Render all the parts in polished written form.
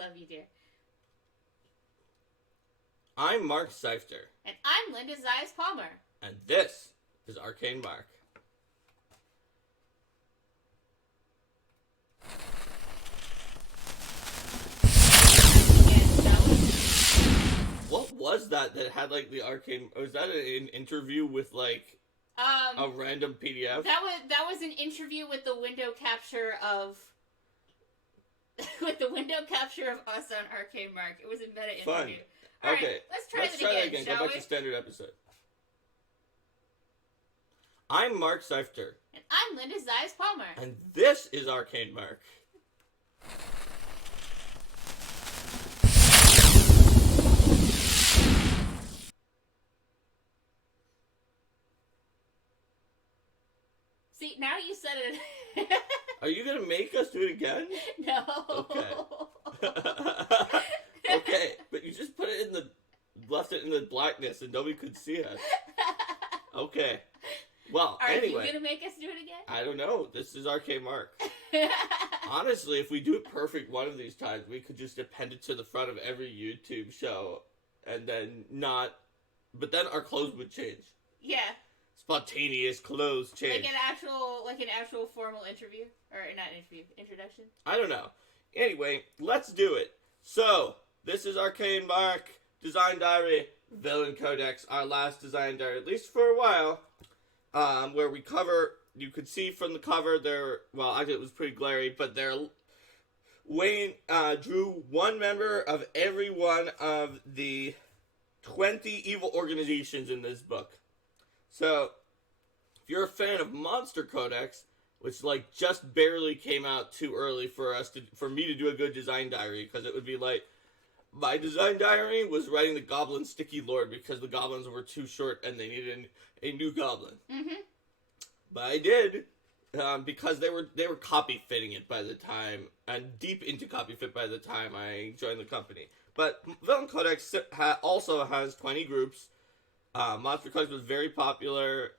Love you, dear. I'm Mark Seifter. And I'm Linda Zayas Palmer. And this is Arcane Mark. What was that had like the arcane? Was that an interview with like a random PDF? That was an interview with the window capture of us on Arcane Mark. It was a meta interview. Fun. All okay, right, let's try that again. Go back to standard episode. I'm Mark Seifter. And I'm Linda Zayas Palmer. And this is Arcane Mark. See, now you said it. Are you gonna make us do it again? No. Okay. Okay, but you just left it in the blackness and nobody could see us. Okay. Well, anyway. Are you gonna make us do it again? I don't know. This is Arcane Mark. Honestly, if we do it perfect one of these times, we could just append it to the front of every YouTube show and then but then our clothes would change. Yeah. Spontaneous clothes change. Like an actual formal interview? Or not interview, introduction? I don't know. Anyway, let's do it. So, this is Arcane Mark, Design Diary, Villain Codex, our last Design Diary, at least for a while, where we cover, you could see from the cover actually it was pretty glary, but Wayne drew one member of every one of the 20 evil organizations in this book. So, if you're a fan of Monster Codex, which just barely came out too early for me to do a good design diary, because it would be like, my design diary was writing the Goblin Sticky Lord because the goblins were too short and they needed a new goblin. Mm-hmm. But I did, because they were copy fitting it by the time, and deep into copy fit by the time I joined the company. But Villain Codex also has 20 groups. Monster Codex was very popular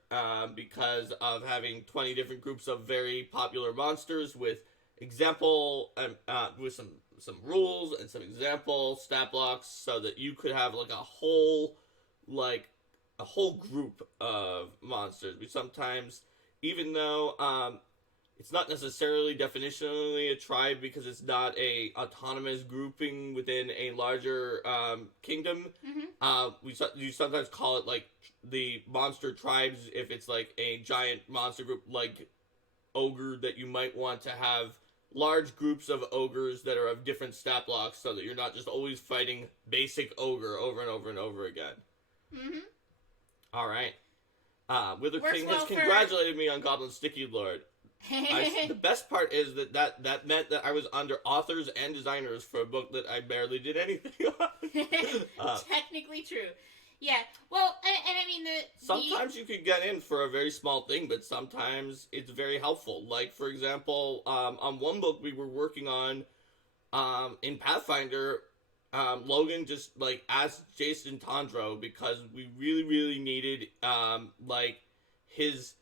because of having 20 different groups of very popular monsters with with some rules and some example stat blocks, so that you could have a whole group of monsters. We sometimes, even though it's not necessarily definitionally a tribe because it's not a autonomous grouping within a larger kingdom. Mm-hmm. You sometimes call it the monster tribes if it's a giant monster group like ogre, that you might want to have large groups of ogres that are of different stat blocks, so that you're not just always fighting basic ogre over and over and over again. Mm-hmm. All right. Wither King has congratulated me on Goblin Sticky Lord. The best part is that meant that I was under authors and designers for a book that I barely did anything on. Technically true. Yeah. Well, and I mean sometimes you could get in for a very small thing, but sometimes it's very helpful. Like, for example, on one book we were working on in Pathfinder, Logan just asked Jason Tondro, because we really, really needed his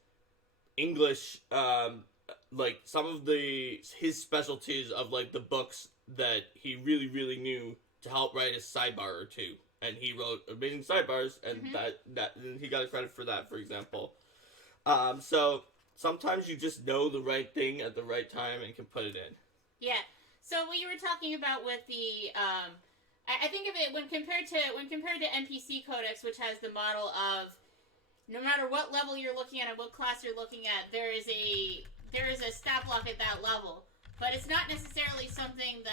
English, some of his specialties of the books that he really, really knew to help write a sidebar or two. And he wrote amazing sidebars, and mm-hmm. He got a credit for that, for example. So sometimes you just know the right thing at the right time and can put it in. Yeah. So what you were talking about with the, I think of it when compared to NPC Codex, which has the model of no matter what level you're looking at and what class you're looking at, there is a stat block at that level, but it's not necessarily something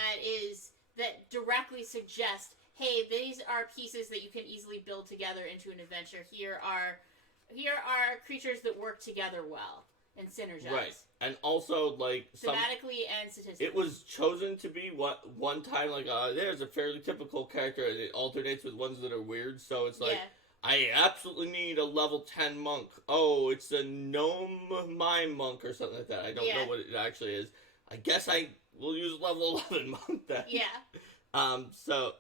that directly suggests, hey, these are pieces that you can easily build together into an adventure. Here are creatures that work together well and synergize. Right. And also, thematically and statistically. It was chosen to be one time, there's a fairly typical character, and it alternates with ones that are weird, so it's I absolutely need a level 10 monk. Oh, it's a gnome mime monk or something like that. I don't know what it actually is. I guess I will use level 11 monk then. Yeah. So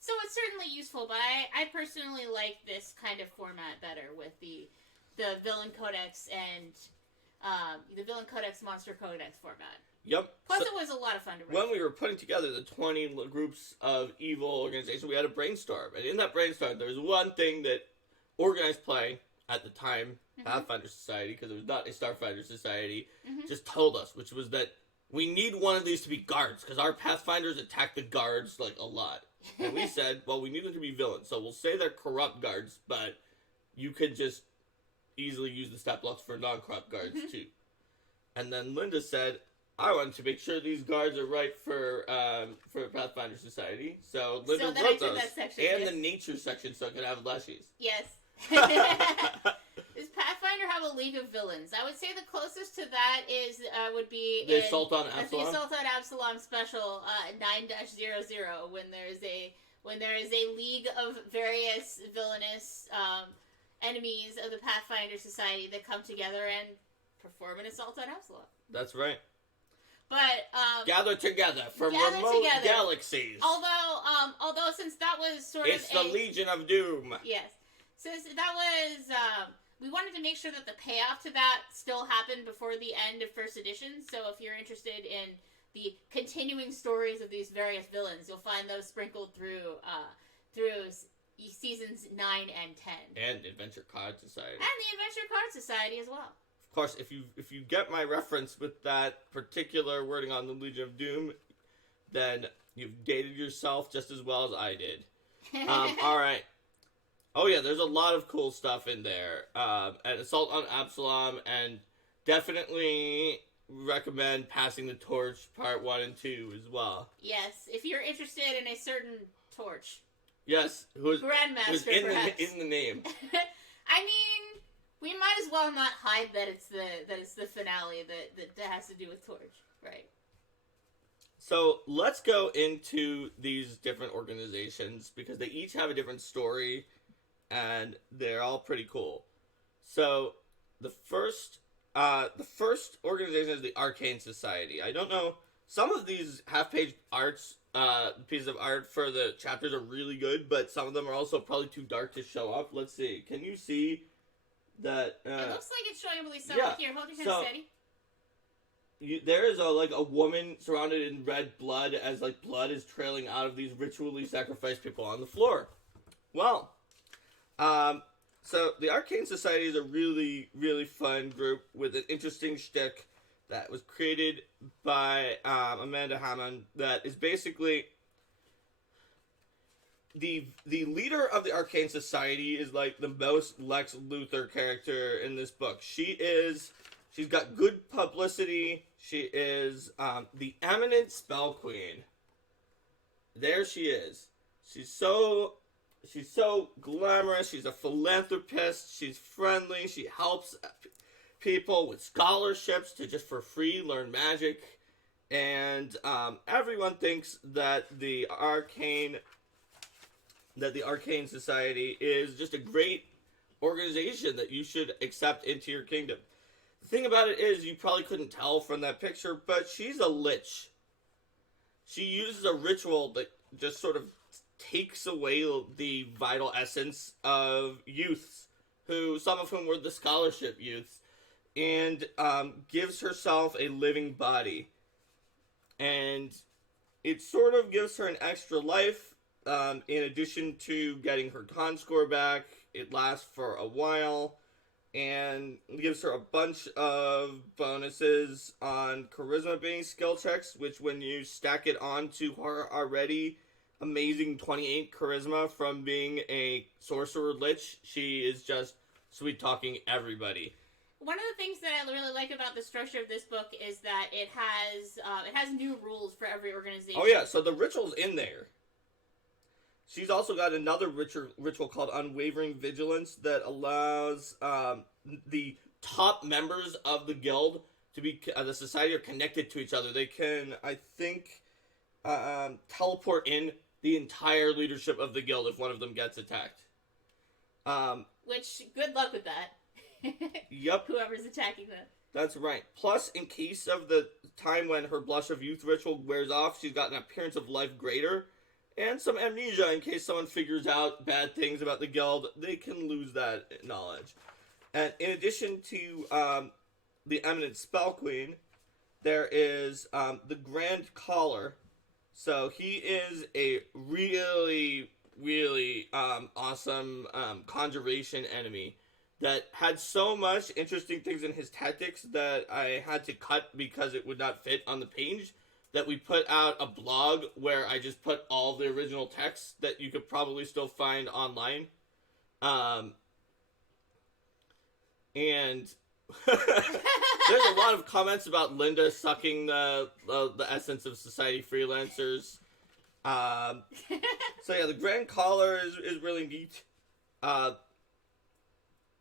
it's certainly useful, but I personally like this kind of format better with the Villain Codex and the Villain Codex Monster Codex format. Yep. Plus, it was a lot of fun to write. When we were putting together the 20 groups of evil organizations, we had a brainstorm. And in that brainstorm, there was one thing that organized play at the time, Pathfinder Society, because it was not a Starfighter Society, just told us, which was that we need one of these to be guards, because our Pathfinders attack the guards, like, a lot. And we said, well, we need them to be villains, so we'll say they're corrupt guards, but you could just easily use the stat blocks for non-corrupt guards, too. And then Linda said, I want to make sure these guards are right for Pathfinder Society. So Linda wrote those. And the nature section so it could have leshies. Yes. Does Pathfinder have a League of Villains? I would say the closest to that would be the Assault on Absalom. The Assault on Absalom special 9-00 when there is a league of various villainous enemies of the Pathfinder Society that come together and perform an assault on Absalom. That's right. But gather together from remote galaxies. Although since that was sort it's the Legion of Doom. Yes, since that was we wanted to make sure that the payoff to that still happened before the end of first edition. So if you're interested in the continuing stories of these various villains, you'll find those sprinkled through seasons 9 and 10. And Adventure Card Society. And the Adventure Card Society as well. Of course, if you get my reference with that particular wording on the Legion of Doom, then you've dated yourself just as well as I did. All right. Oh yeah, there's a lot of cool stuff in there. And Assault on Absalom, and definitely recommend Passing the Torch Part 1 and 2 as well. Yes, if you're interested in a certain torch. Yes, who's Grandmaster, perhaps. in the name. I mean, we might as well not hide that it's the finale that has to do with Torch, right? So let's go into these different organizations because they each have a different story, and they're all pretty cool. So the first organization is the Arcane Society. I don't know. Some of these half-page pieces of art for the chapters are really good, but some of them are also probably too dark to show up. Let's see. Can you see that? It looks like it's showing up at least somewhere. Here, hold your hand steady. There is a woman surrounded in red blood as blood is trailing out of these ritually sacrificed people on the floor. Well, so the Arcane Society is a really, really fun group with an interesting shtick that was created by Amanda Hammond that is basically the leader of the Arcane Society is like the most Lex Luthor character in this book. She's got good publicity. She is the eminent spell queen. There she is. She's so glamorous. She's a philanthropist. She's friendly. She helps people with scholarships to just for free learn magic, and everyone thinks that the Arcane Society is just a great organization that you should accept into your kingdom. The thing about it is, you probably couldn't tell from that picture, but she's a lich. She uses a ritual that just sort of takes away the vital essence of youths, some of whom were the scholarship youths, and gives herself a living body. And it sort of gives her an extra life, in addition to getting her con score back. It lasts for a while, and gives her a bunch of bonuses on charisma-based skill checks, which when you stack it onto her already amazing 28 charisma from being a sorcerer lich, she is just sweet-talking everybody. One of the things that I really like about the structure of this book is that it has new rules for every organization. Oh yeah, so the ritual's in there. She's also got another ritual called Unwavering Vigilance that allows the top members of the guild to be the society are connected to each other. They can, I think, teleport in the entire leadership of the guild if one of them gets attacked. Which, good luck with that. Yep. Whoever's attacking them. That's right. Plus, in case of the time when her Blush of Youth ritual wears off, she's got an appearance of life greater, and some amnesia in case someone figures out bad things about the guild. They can lose that knowledge. And in addition to the Eminent Spell Queen, there is the Grand Caller. So he is a really, really awesome conjuration enemy that had so much interesting things in his tactics that I had to cut because it would not fit on the page, that we put out a blog where I just put all the original text that you could probably still find online. And there's a lot of comments about Linda sucking the essence of society freelancers. So yeah, the Grand Caller is really neat.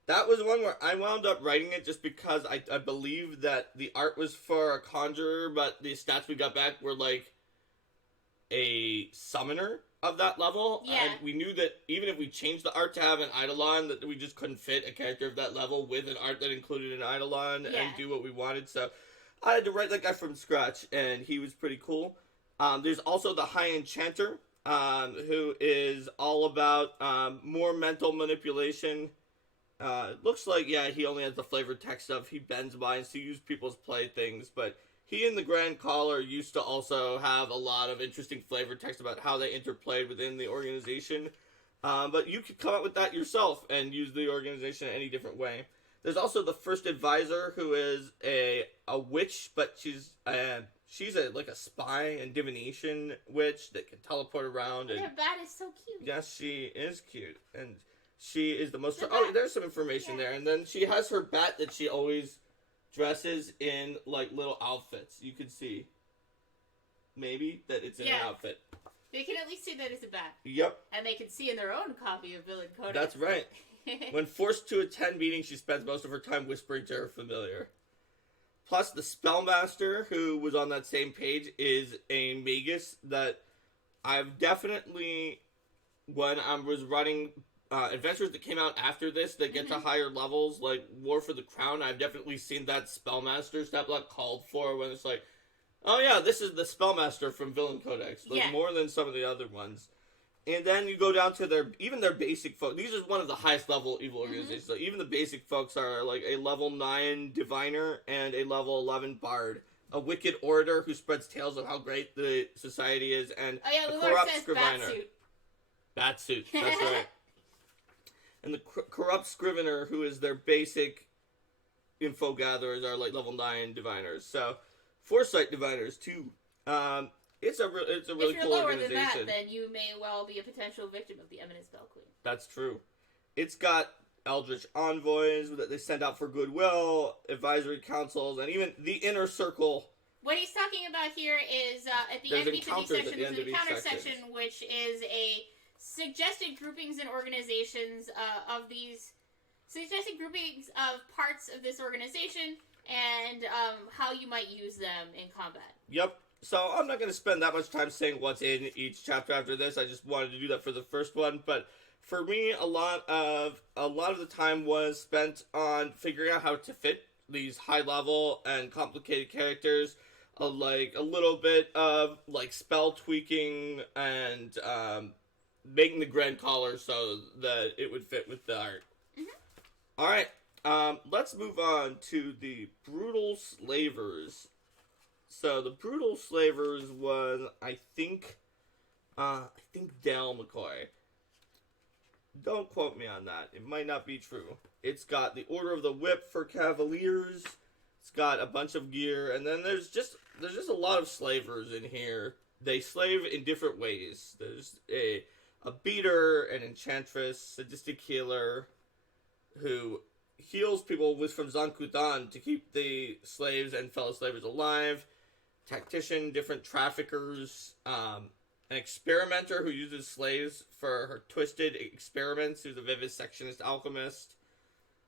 That was one where I wound up writing it just because I believe that the art was for a conjurer, but the stats we got back were like a summoner of that level. Yeah. And we knew that even if we changed the art to have an Eidolon, that we just couldn't fit a character of that level with an art that included an Eidolon and do what we wanted. So I had to write that guy from scratch, and he was pretty cool. There's also the High Enchanter, who is all about more mental manipulation. Looks like, he only has the flavored text stuff. He bends minds to use people's playthings, but he and the Grand Caller used to also have a lot of interesting flavored text about how they interplayed within the organization. But you could come up with that yourself and use the organization in any different way. There's also the First Advisor, who is a witch, but she's like a spy and divination witch that can teleport around. And her bat is so cute. Yes, she is cute, and she is the most. There's some information there, and then she has her bat that she always dresses in like little outfits. You can see, maybe that it's in an outfit. They can at least see that it's a bat. Yep. And they can see in their own copy of Villain Codex. That's right. When forced to attend meetings, she spends most of her time whispering to her familiar. Plus, the Spellmaster, who was on that same page, is a magus that I've definitely, when I was running adventures that came out after this that get to higher levels, like War for the Crown, I've definitely seen that Spellmaster stat block called for when it's like, oh yeah, this is the Spellmaster from Villain Codex. Like, more than some of the other ones. And then you go down to their basic folks. These are one of the highest level evil organizations. So even the basic folks are like a level 9 Diviner and a level 11 Bard. A Wicked Orator who spreads tales of how great the society is. And the a Lord Corrupt says Scrivener. Batsuit. That's right. And the Corrupt Scrivener, who is their basic info gatherers, are like level 9 Diviners. So, Foresight Diviners, too. It's a really cool organization. If you're lower than that, then you may well be a potential victim of the Eminent Spell Queen. That's true. It's got Eldritch Envoys that they send out for goodwill, advisory councils, and even the Inner Circle. What he's talking about here is at the end of each of these sections, there's an encounter section, which is a suggested groupings and organizations of these suggested groupings of parts of this organization and how you might use them in combat. Yep. So I'm not going to spend that much time saying what's in each chapter after this. I just wanted to do that for the first one. But for me, a lot of the time was spent on figuring out how to fit these high level and complicated characters. Like a little bit of like spell tweaking and making the Grand Caller so that it would fit with the art. Mm-hmm. All right, let's move on to the Brutal Slavers. So the Brutal Slavers was, I think Dale McCoy. Don't quote me on that. It might not be true. It's got the Order of the Whip for Cavaliers. It's got a bunch of gear, and then there's just a lot of slavers in here. They slave in different ways. There's a beater, an enchantress, sadistic healer, who heals people from Zankutan to keep the slaves and fellow slavers alive. Tactician, different traffickers, an experimenter who uses slaves for her twisted experiments, who's a vivisectionist alchemist,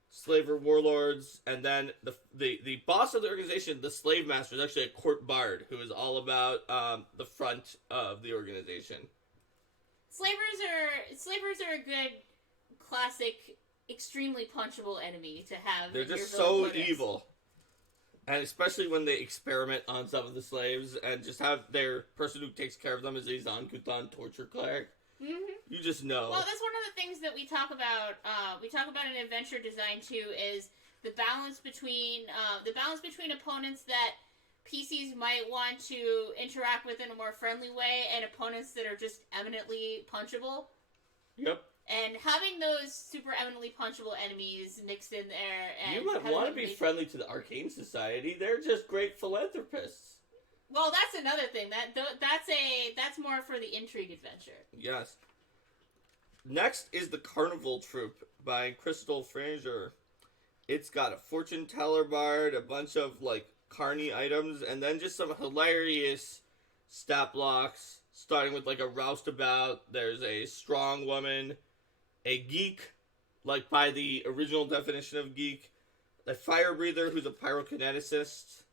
slaver warlords, and then the boss of the organization, the slave master, is actually a court bard who is all about the front of the organization. Slavers are a good classic, extremely punchable enemy to have. They're just so evil. And especially when they experiment on some of the slaves and just have their person who takes care of them as a Zankutan torture cleric. Mm-hmm. You just know. Well, that's one of the things that we talk about. We talk about in adventure design too, is the balance between opponents that PCs might want to interact with in a more friendly way, and opponents that are just eminently punchable. Yep. And having those super eminently punchable enemies mixed in there, and you might want to be friendly to the Arcane Society. They're just great philanthropists. Well, that's another thing. That's more for the intrigue adventure. Yes. Next is the Carnival Troupe by Crystal Fraser. It's got a fortune teller bard, a bunch of like carny items, and then just some hilarious stat blocks. Starting with like a roustabout. There's a strong woman, a geek, like by the original definition of geek, a fire breather who's a pyrokineticist,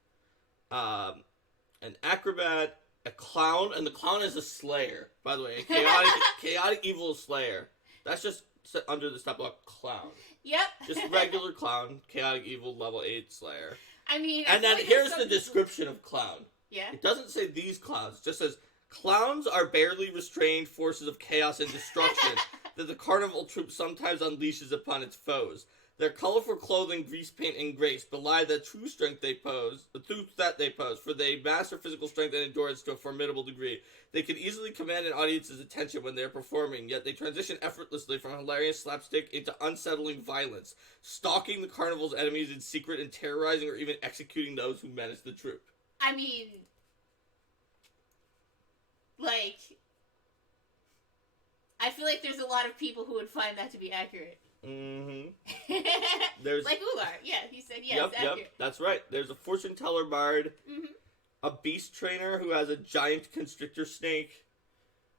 an acrobat, a clown, and the clown is a slayer, by the way. A chaotic evil slayer. That's just under the stat block clown. Yep. Just regular clown, chaotic evil, level 8 slayer. I mean... And then here's the description of clown. Yeah? It doesn't say these clowns. It just says, clowns are barely restrained forces of chaos and destruction that the carnival troupe sometimes unleashes upon its foes. Their colorful clothing, grease paint, and grace belie the true strength they pose, for they master physical strength and endurance to a formidable degree. They can easily command an audience's attention when they are performing, yet they transition effortlessly from hilarious slapstick into unsettling violence, stalking the carnival's enemies in secret and terrorizing or even executing those who menace the troupe. I mean, like, I feel like there's a lot of people who would find that to be accurate. Mm-hmm. Like Ular. Yeah, he said yes. Yep, that's right. There's a fortune teller bard, a beast trainer who has a giant constrictor snake,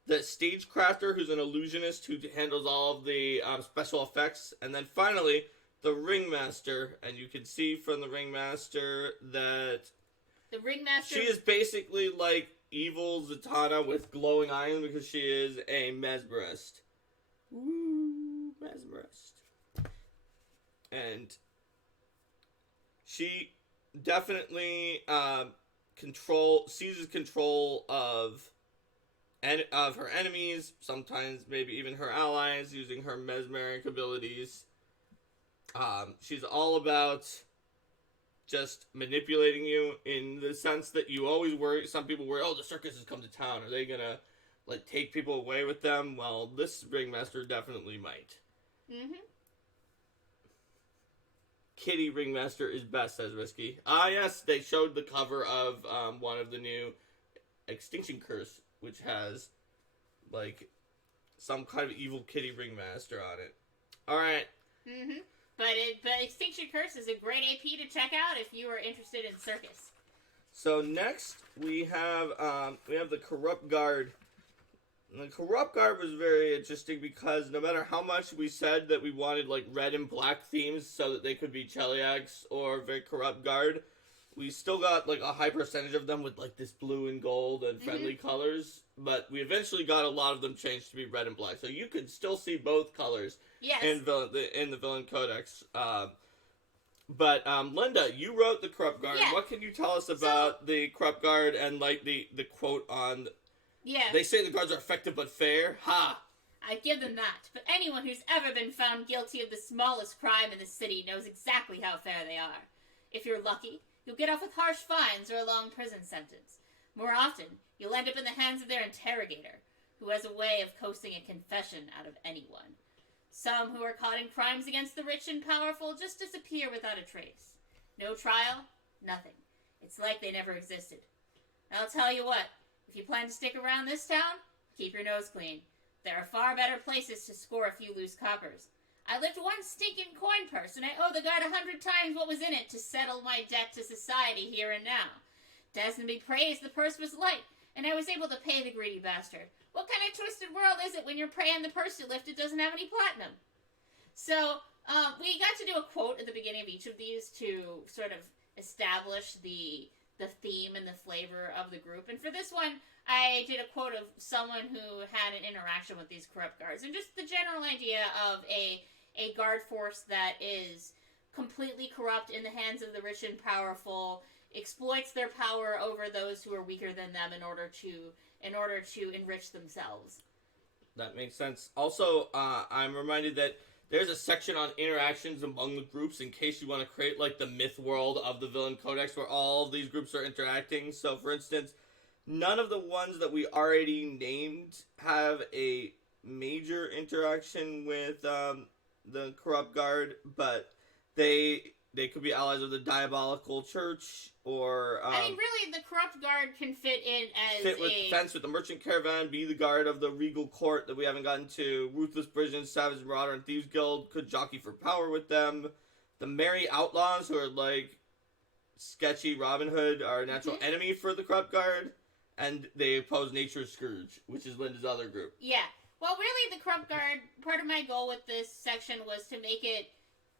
the stagecrafter who's an illusionist who handles all of the special effects, and then finally the ringmaster. And you can see from the ringmaster that the ringmaster, she is basically like evil Zatanna with glowing eyes because she is a mesmerist. Woo, mesmerist. And she definitely seizes control of her enemies, sometimes maybe even her allies, using her mesmeric abilities. She's all about just manipulating you in the sense that you always worry. Some people worry, oh, the circus has come to town. Are they gonna like take people away with them? Well, this ringmaster definitely might. Mm-hmm. Kitty Ringmaster is best, says Risky. Ah, yes, they showed the cover of one of the new Extinction Curse, which has, like, some kind of evil Kitty Ringmaster on it. Alright. Mm-hmm. But Extinction Curse is a great AP to check out if you are interested in circus. So next, we have the Corrupt Guard. And the Corrupt Guard was very interesting because no matter how much we said that we wanted like red and black themes so that they could be Cheliax or very Corrupt Guard, we still got like a high percentage of them with like this blue and gold and friendly colors, but we eventually got a lot of them changed to be red and black. So you can still see both colors in the Villain Codex. But Linda, you wrote the Corrupt Guard. Yeah. What can you tell us about the Corrupt Guard and like the quote on... Yeah. They say the guards are effective but fair. Ha! I give them that, but anyone who's ever been found guilty of the smallest crime in the city knows exactly how fair they are. If you're lucky, you'll get off with harsh fines or a long prison sentence. More often, you'll end up in the hands of their interrogator, who has a way of coaxing a confession out of anyone. Some who are caught in crimes against the rich and powerful just disappear without a trace. No trial, nothing. It's like they never existed. I'll tell you what. If you plan to stick around this town, keep your nose clean. There are far better places to score a few loose coppers. I lift one stinking coin purse, and I owe the guard 100 times what was in it to settle my debt to society here and now. Desmond be praised, the purse was light, and I was able to pay the greedy bastard. What kind of twisted world is it when you're praying the purse you lifted doesn't have any platinum? So, we got to do a quote at the beginning of each of these to sort of establish the theme and the flavor of the group. And for this one, I did a quote of someone who had an interaction with these corrupt guards. And just the general idea of a guard force that is completely corrupt in the hands of the rich and powerful, exploits their power over those who are weaker than them in order to enrich themselves. That makes sense. Also, I'm reminded that There's a section on interactions among the groups in case you want to create like the myth world of the Villain Codex where all of these groups are interacting. So, for instance, none of the ones that we already named have a major interaction with the Corrupt Guard, but they could be allies of the Diabolical Church, or I mean, really, the Corrupt Guard can fit in as fence with the Merchant Caravan, be the guard of the Regal Court that we haven't gotten to. Ruthless Brigands, Savage Marauder, and Thieves Guild could jockey for power with them. The Merry Outlaws, who are like sketchy Robin Hood, are a natural enemy for the Corrupt Guard, and they oppose Nature's Scourge, which is Linda's other group. Yeah. Well, really, the Corrupt Guard, part of my goal with this section was to make it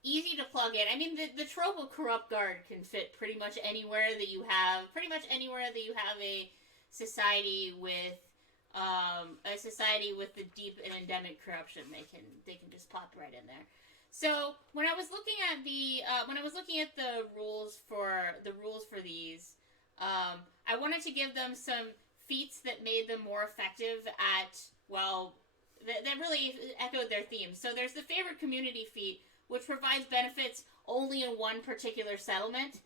easy to plug in. I mean, the trope of Corrupt Guard can fit pretty much anywhere that you have a society with the deep and endemic corruption. They can just pop right in there. So when I was looking at the rules for these, I wanted to give them some feats that made them more effective at, well, that really echoed their theme. So there's the favorite community feat, which provides benefits only in one particular settlement.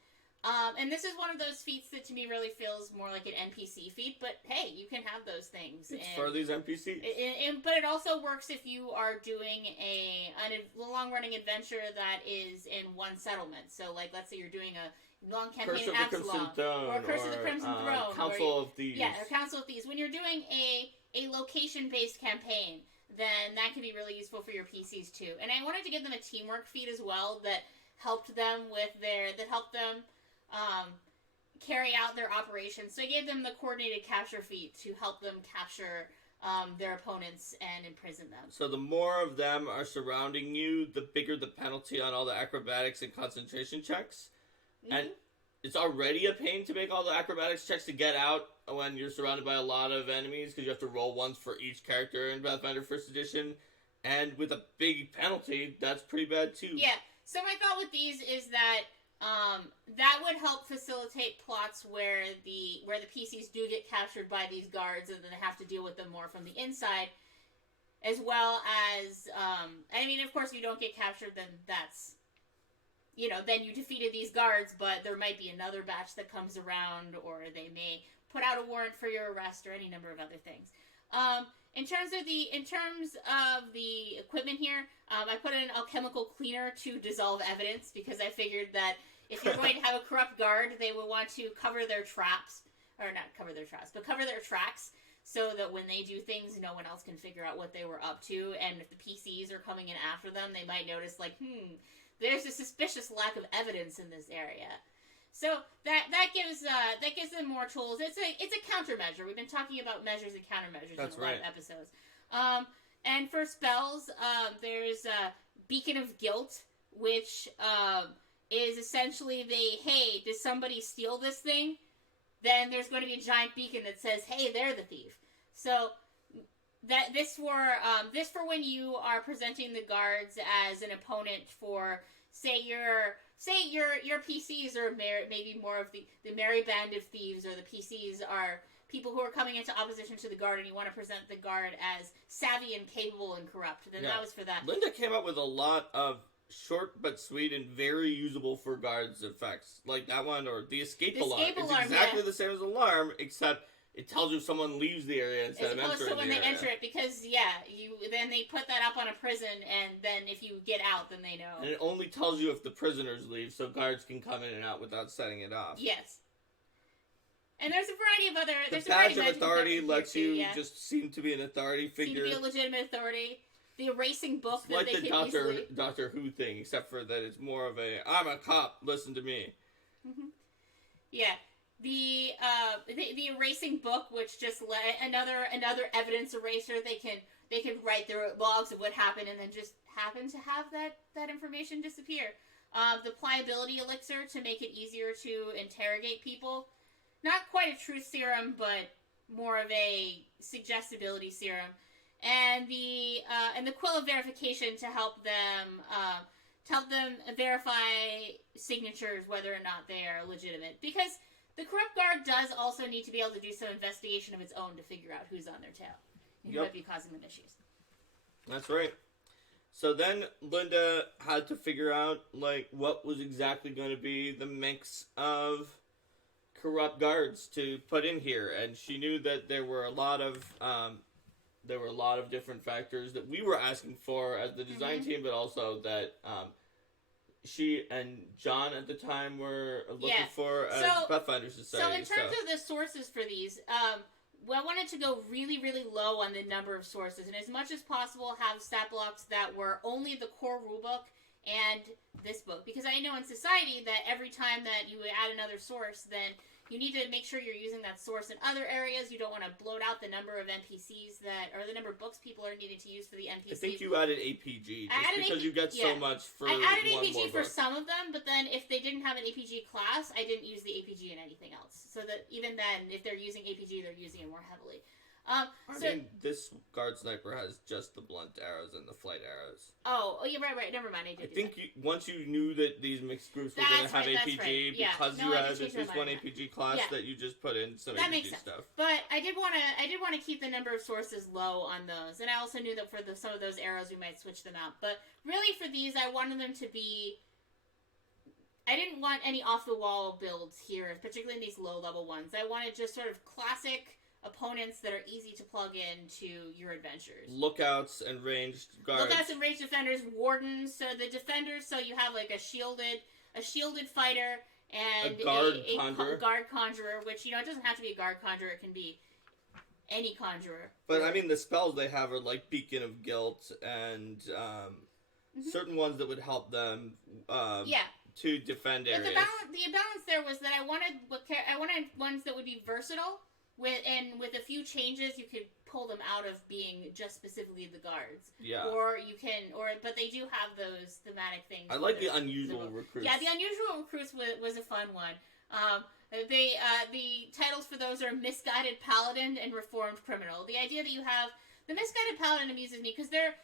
And this is one of those feats that to me really feels more like an NPC feat, but hey, you can have those things. It's for these NPCs. But it also works if you are doing a long-running adventure that is in one settlement. So, like, let's say you're doing a long campaign in Absalom, or Curse of the Crimson Throne, Council of Thieves. Yeah, or Council of Thieves. When you're doing a location-based campaign, then that can be really useful for your PCs too. And I wanted to give them a teamwork feat as well that helped them carry out their operations. So I gave them the coordinated capture feat to help them capture their opponents and imprison them. So the more of them are surrounding you, the bigger the penalty on all the acrobatics and concentration checks. Mm-hmm. And it's already a pain to make all the acrobatics checks to get out when you're surrounded by a lot of enemies, because you have to roll once for each character in Pathfinder 1st Edition. And with a big penalty, that's pretty bad too. Yeah, so my thought with these is that that would help facilitate plots where the PCs do get captured by these guards and then they have to deal with them more from the inside, as well as, I mean, of course, if you don't get captured, then that's, then you defeated these guards, but there might be another batch that comes around, or they may put out a warrant for your arrest, or any number of other things. In terms of the equipment here, I put in an alchemical cleaner to dissolve evidence, because I figured that if you're going to have a corrupt guard, they will want to cover their traps, or not cover their traps, but cover their tracks, so that when they do things, no one else can figure out what they were up to, and if the PCs are coming in after them, they might notice, like, there's a suspicious lack of evidence in this area. So that gives them more tools. It's a countermeasure. We've been talking about measures and countermeasures in a lot of episodes. And for spells, there's Beacon of Guilt, which is essentially hey, did somebody steal this thing? Then there's going to be a giant beacon that says, hey, they're the thief. So this for when you are presenting the guards as an opponent for, say your PCs are maybe more of the merry band of thieves, or the PCs are people who are coming into opposition to the guard, and you want to present the guard as savvy and capable and corrupt. Then that was for that. Linda came up with a lot of short but sweet and very usable for guards effects, like that one, or the escape alarm. It's exactly the same as alarm, except it tells you if someone leaves the area instead of entering the area. As opposed to when they enter it, because, then they put that up on a prison, and then if you get out, then they know. And it only tells you if the prisoners leave, so guards can come in and out without setting it off. Yes. And there's a variety of other... The badge of authority lets you just seem to be an authority figure. Seem to be a legitimate authority. The erasing book it's like the Doctor Who thing, except for that it's more of a, I'm a cop, listen to me. Mm-hmm. Yeah. The erasing book, which just another evidence eraser. They can write their logs of what happened and then just happen to have that information disappear. The pliability elixir to make it easier to interrogate people. Not quite a truth serum, but more of a suggestibility serum. And the quill of verification to help them verify signatures, whether or not they are legitimate. Because the corrupt guard does also need to be able to do some investigation of its own to figure out who's on their tail and who might be causing them issues. That's right. So then Linda had to figure out, like, what was exactly going to be the mix of corrupt guards to put in here, and she knew that there were a lot of different factors that we were asking for as the design team, but also that she and John at the time were looking for as Pathfinder Society. So in terms of the sources for these, I wanted to go really, really low on the number of sources, and as much as possible have stat blocks that were only the core rulebook and this book, because I know in society that every time that you add another source, then you need to make sure you're using that source in other areas. You don't want to bloat out the number of NPCs or the number of books people are needing to use for the NPCs. I think you added APG because you get so much for I added one APG more for some of them, but then if they didn't have an APG class, I didn't use the APG in anything else. So that even then, if they're using APG, they're using it more heavily. I mean, this guard sniper has just the blunt arrows and the flight arrows. Oh, yeah, right. Never mind. I think once you knew that these mixed groups were going to have APG, because you had at least one APG class that you just put in some APG stuff. But I did want to keep the number of sources low on those, and I also knew that for some of those arrows we might switch them out. But really, for these, I wanted them to be. I didn't want any off the wall builds here, particularly in these low level ones. I wanted just sort of classic opponents that are easy to plug into your adventures. Lookouts and ranged guards. Lookouts and ranged defenders, wardens. So the defenders, so you have like a shielded fighter and a guard conjurer, which it doesn't have to be a guard conjurer. It can be any conjurer. But I mean, the spells they have are like Beacon of Guilt and certain ones that would help them. To defend areas. But the balance there was that I wanted ones that would be versatile. With a few changes, you could pull them out of being just specifically the guards. Yeah. But they do have those thematic things. I like the unusual recruits. Yeah, the unusual recruits was a fun one. The titles for those are Misguided Paladin and Reformed Criminal. The idea that you have the Misguided Paladin amuses me because they're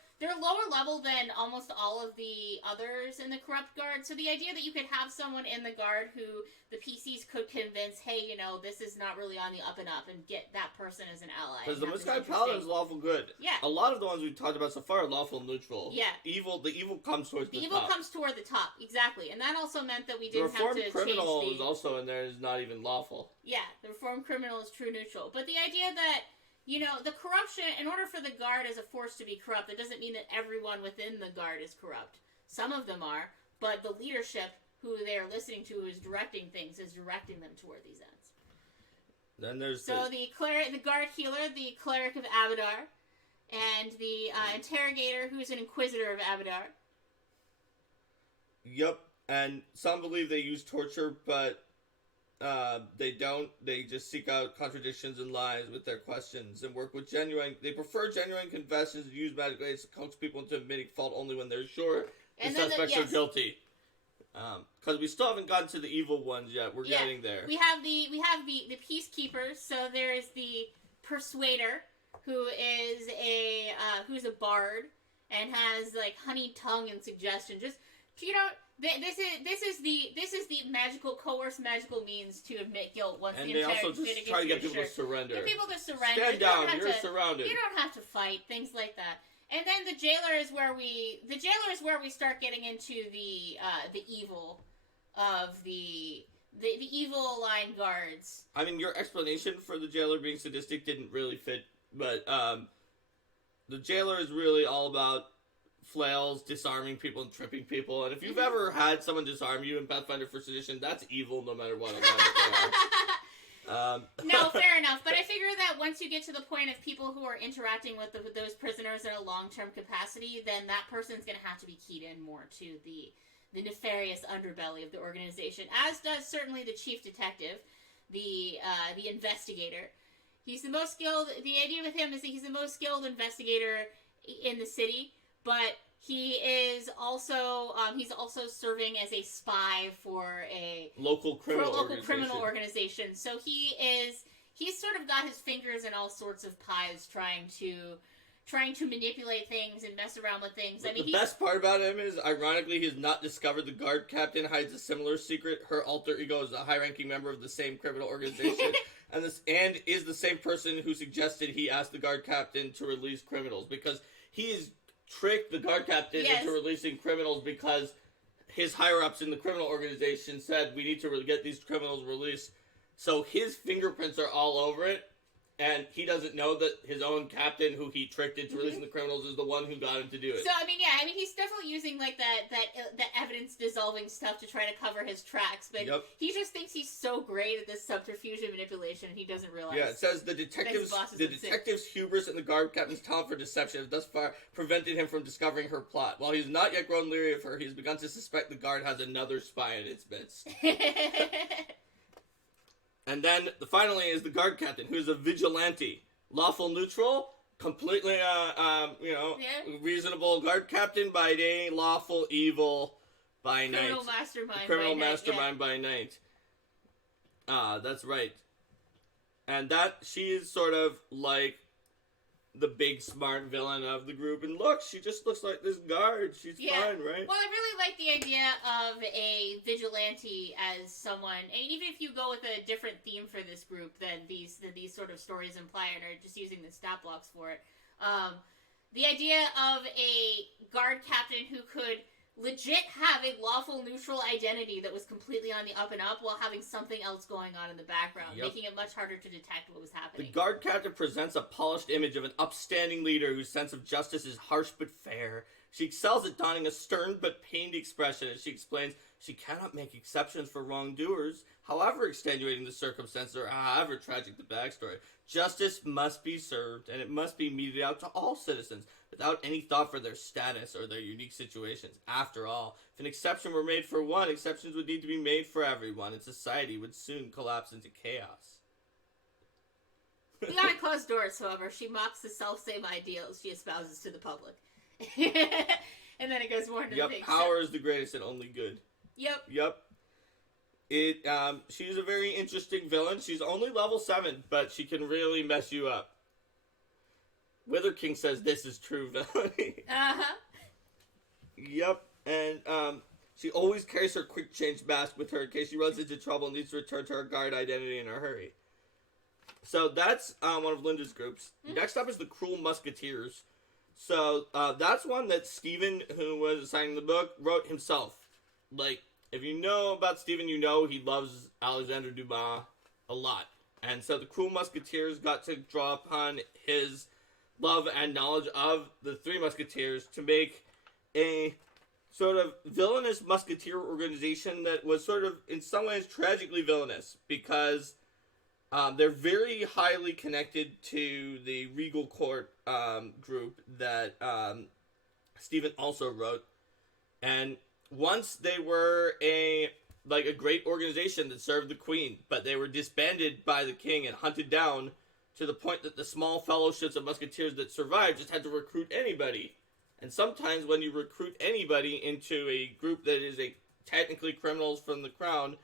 lower level than almost all of the others in the Corrupt Guard. So the idea that you could have someone in the Guard who the PCs could convince, hey, this is not really on the up and up, and get that person as an ally. Because the Misguided Paladin is lawful good. Yeah. A lot of the ones we've talked about so far are lawful neutral. Yeah. The evil comes towards the top. The evil comes toward the top, exactly. And that also meant that we didn't have to change the Reformed Criminal is also in there, is not even lawful. Yeah, the Reformed Criminal is true neutral. But the idea that the corruption, in order for the Guard as a force to be corrupt, that doesn't mean that everyone within the Guard is corrupt. Some of them are, but the leadership, who they're listening to, who is directing things, is directing them toward these ends. Then there's the Guard Healer, the Cleric of Abadar, and the Interrogator, who's an Inquisitor of Abadar. Yep, and some believe they use torture, but they don't. They just seek out contradictions and lies with their questions and work with They prefer genuine confessions and use magic ways to coax people into admitting fault only when they're sure the suspects are guilty. Because we still haven't gotten to the evil ones yet. We're getting there. We have the Peacekeepers. So there's the Persuader, who's a bard and has like honeyed tongue and suggestion. Just This is the coerced magical means to admit guilt once and they also just try to get people to surrender. Get people to surrender. Stand down. You're surrounded. You don't have to fight. Things like that. And then the jailer is where we start getting into the evil of the evil aligned guards. I mean, your explanation for the jailer being sadistic didn't really fit, but the jailer is really all about flails, disarming people, and tripping people. And if you've ever had someone disarm you in Pathfinder First Edition, that's evil no matter what. No, fair enough. But I figure that once you get to the point of people who are interacting with those prisoners in a long-term capacity, then that person's going to have to be keyed in more to the nefarious underbelly of the organization, as does certainly the chief detective, the investigator. He's the most skilled. The idea with him is that he's the most skilled investigator in the city, but he is also serving as a spy for a local criminal organization. So he's sort of got his fingers in all sorts of pies, trying to manipulate things and mess around with things. The best part about him is, ironically, he has not discovered the guard captain hides a similar secret. Her alter ego is a high-ranking member of the same criminal organization, and is the same person who suggested he asked the guard captain to release criminals, because he is tricked the guard captain into releasing criminals because his higher-ups in the criminal organization said, we need to really get these criminals released. So his fingerprints are all over it, and he doesn't know that his own captain, who he tricked into releasing the criminals, is the one who got him to do it. So, he's definitely using, like, that evidence-dissolving stuff to try to cover his tracks, but he just thinks he's so great at this subterfuge and manipulation, and he doesn't realize. Yeah, it says the detective's hubris and the guard captain's talent for deception have thus far prevented him from discovering her plot. While he's not yet grown leery of her, he's begun to suspect the guard has another spy in its midst. And then, finally, is the guard captain, who is a vigilante. Lawful neutral, completely, reasonable guard captain by day, lawful evil by night. Criminal mastermind by night. That's right. And she is sort of like the big smart villain of the group. And look, she just looks like this guard. She's fine, right? Well, I really like the idea of a vigilante as someone, and even if you go with a different theme for this group than these sort of stories imply, and are just using the stat blocks for it, the idea of a guard captain who could legit have a lawful neutral identity that was completely on the up and up while having something else going on in the background, making it much harder to detect what was happening. The guard captain presents a polished image of an upstanding leader whose sense of justice is harsh but fair. She excels at donning a stern but pained expression as she explains she cannot make exceptions for wrongdoers, however extenuating the circumstances or however tragic the backstory. Justice must be served, and it must be meted out to all citizens, without any thought for their status or their unique situations. After all, if an exception were made for one, exceptions would need to be made for everyone, and society would soon collapse into chaos. Behind closed doors, however, she mocks the self-same ideals she espouses to the public. And then it goes more into the thing. Power is the greatest and only good. Yep. She's a very interesting villain. She's only level 7, but she can really mess you up. Wither King says this is true villainy. Yep, and she always carries her quick change mask with her in case she runs into trouble and needs to return to her guard identity in a hurry. So that's one of Linda's groups. Next up is the Cruel Musketeers. So that's one that Stephen, who was assigning the book, wrote himself. Like, if you know about Stephen, you know he loves Alexandre Dumas a lot. And so the Cruel Musketeers got to draw upon his love and knowledge of the Three Musketeers to make a sort of villainous musketeer organization that was sort of, in some ways, tragically villainous, because they're very highly connected to the Regal Court group that Stephen also wrote. And once they were a great organization that served the Queen, but they were disbanded by the King and hunted down to the point that the small fellowships of musketeers that survived just had to recruit anybody. And sometimes when you recruit anybody into a group that is technically criminals from the crown,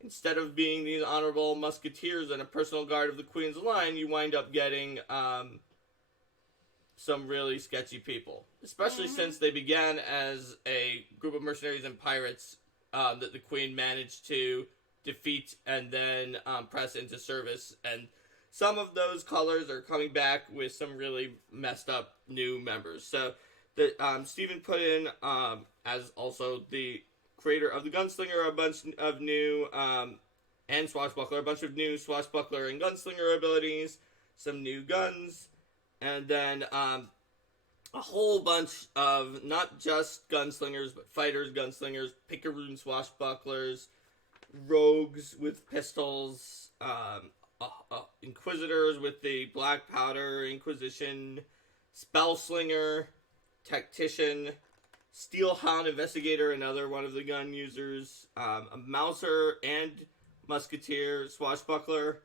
instead of being these honorable musketeers and a personal guard of the Queen's line, you wind up getting some really sketchy people. Especially since they began as a group of mercenaries and pirates that the Queen managed to defeat and then press into service. And some of those colors are coming back with some really messed up new members. So Stephen put in, as also the creator of the Gunslinger, a bunch of new, and Swashbuckler, a bunch of new Swashbuckler and Gunslinger abilities, some new guns, and then a whole bunch of not just gunslingers, but fighters, gunslingers, picaroon swashbucklers, rogues with pistols, inquisitors with the black powder, inquisition, spellslinger, tactician, steelhound investigator, another one of the gun users, a mouser and musketeer, swashbuckler,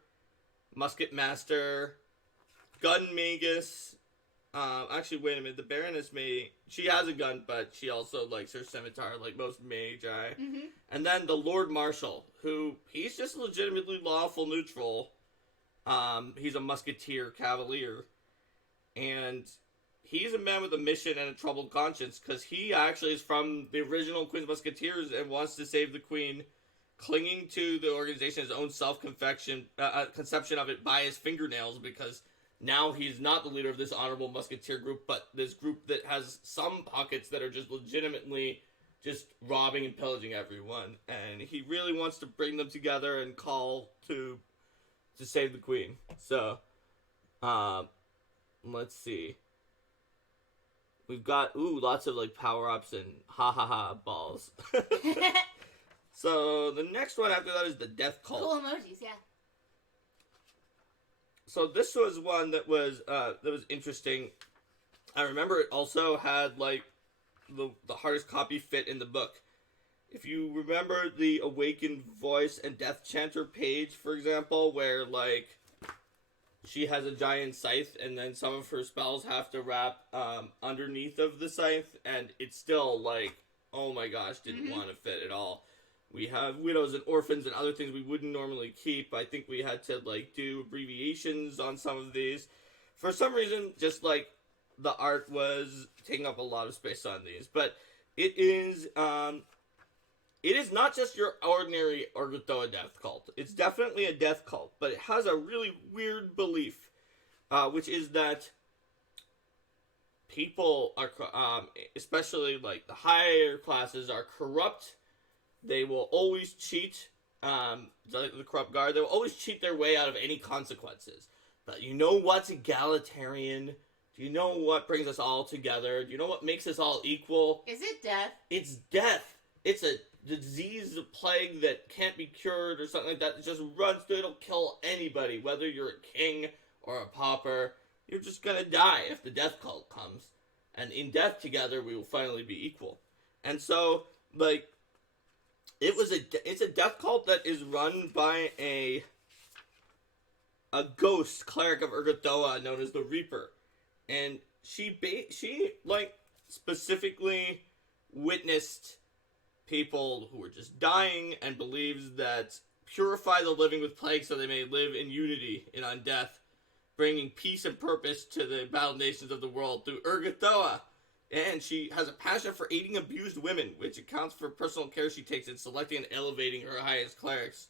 musket master, gun magus. Actually, wait a minute. The Baroness she has a gun, but she also likes her scimitar, like most magi. And then the Lord Marshal, who he's just legitimately lawful neutral. He's a musketeer cavalier, and he's a man with a mission and a troubled conscience, because he actually is from the original Queen's Musketeers and wants to save the Queen, clinging to the organization's own conception of it by his fingernails, because now he's not the leader of this honorable musketeer group, but this group that has some pockets that are just legitimately just robbing and pillaging everyone. And he really wants to bring them together and call to save the queen. So, let's see. We've got, lots of, like, power-ups and ha-ha-ha balls. So, the next one after that is the Death Cult. Cool emojis, yeah. So, this was one that was interesting. I remember it also had, like, the hardest copy fit in the book. If you remember the Awakened Voice and Death Chanter page, for example, where, like, she has a giant scythe, and then some of her spells have to wrap underneath of the scythe, and it's still, like, oh my gosh, didn't want to fit at all. We have widows and orphans and other things we wouldn't normally keep. I think we had to, like, do abbreviations on some of these. For some reason, just, like, the art was taking up a lot of space on these. But it is not just your ordinary Urgathoa death cult. It's definitely a death cult, but it has a really weird belief, which is that people are, especially like the higher classes, are corrupt. They will always cheat. The corrupt guard, they will always cheat their way out of any consequences. But you know what's egalitarian? Do you know what brings us all together? Do you know what makes us all equal? Is it death? It's death. It's a disease, a plague that can't be cured or something like that. It just runs through. It'll kill anybody, whether you're a king or a pauper. You're just gonna die if the death cult comes. And in death together, we will finally be equal. And so, like, it's a death cult that is run by a ghost cleric of Urgathoa known as the Reaper. And she like, specifically witnessed people who were just dying and believes that purify the living with plague so they may live in unity and on death, bringing peace and purpose to the battled nations of the world through Urgathoa. And she has a passion for aiding abused women, which accounts for personal care she takes in selecting and elevating her highest clerics.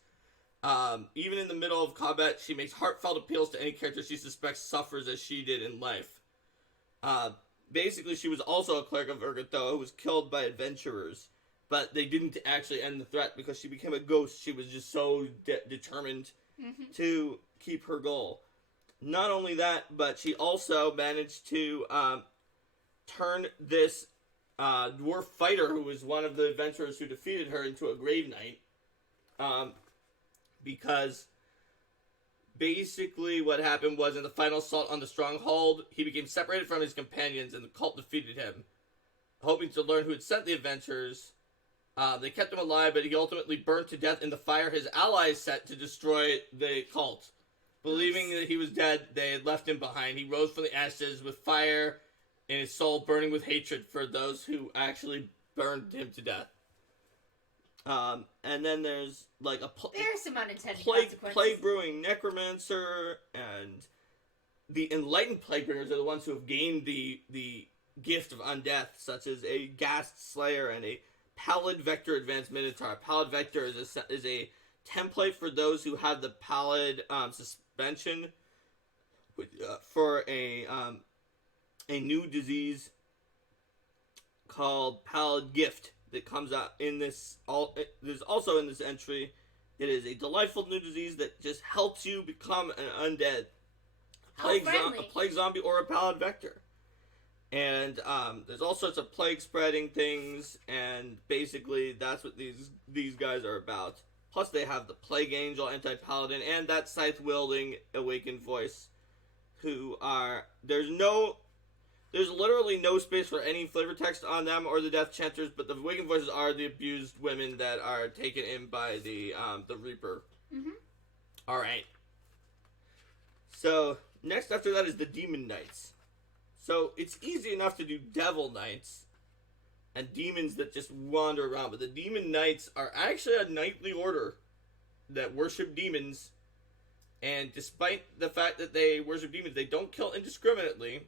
Even in the middle of combat, she makes heartfelt appeals to any character she suspects suffers as she did in life. Basically, she was also a cleric of Urgathoa who was killed by adventurers. But they didn't actually end the threat because she became a ghost. She was just so determined to keep her goal. Not only that, but she also managed to turn this dwarf fighter, who was one of the adventurers who defeated her, into a grave knight. Because basically what happened was, in the final assault on the stronghold, he became separated from his companions and the cult defeated him. Hoping to learn who had sent the adventurers, they kept him alive, but he ultimately burned to death in the fire his allies set to destroy the cult. Believing that he was dead, they had left him behind. He rose from the ashes with fire in his soul, burning with hatred for those who actually burned him to death. And then there's, like, there's some unintended consequences. Plague brewing necromancer, and the enlightened plague bringers are the ones who have gained the gift of undeath, such as a ghast slayer and a pallid vector advanced minotaur. Pallid vector is a template for those who have the pallid suspension for a new disease called pallid gift that comes out in this. There's also in this entry. It is a delightful new disease that just helps you become an undead, a plague zombie, or a pallid vector. And there's all sorts of plague spreading things, and basically that's what these guys are about. Plus they have the Plague Angel, Anti-Paladin, and that Scythe-wielding Awakened Voice, who are... There's literally no space for any flavor text on them or the Death Chanters, but the Awakened Voices are the abused women that are taken in by the Reaper. Alright. So, next after that is the Demon Knights. So, it's easy enough to do Devil Knights and demons that just wander around, but the Demon Knights are actually a knightly order that worship demons, and despite the fact that they worship demons, they don't kill indiscriminately.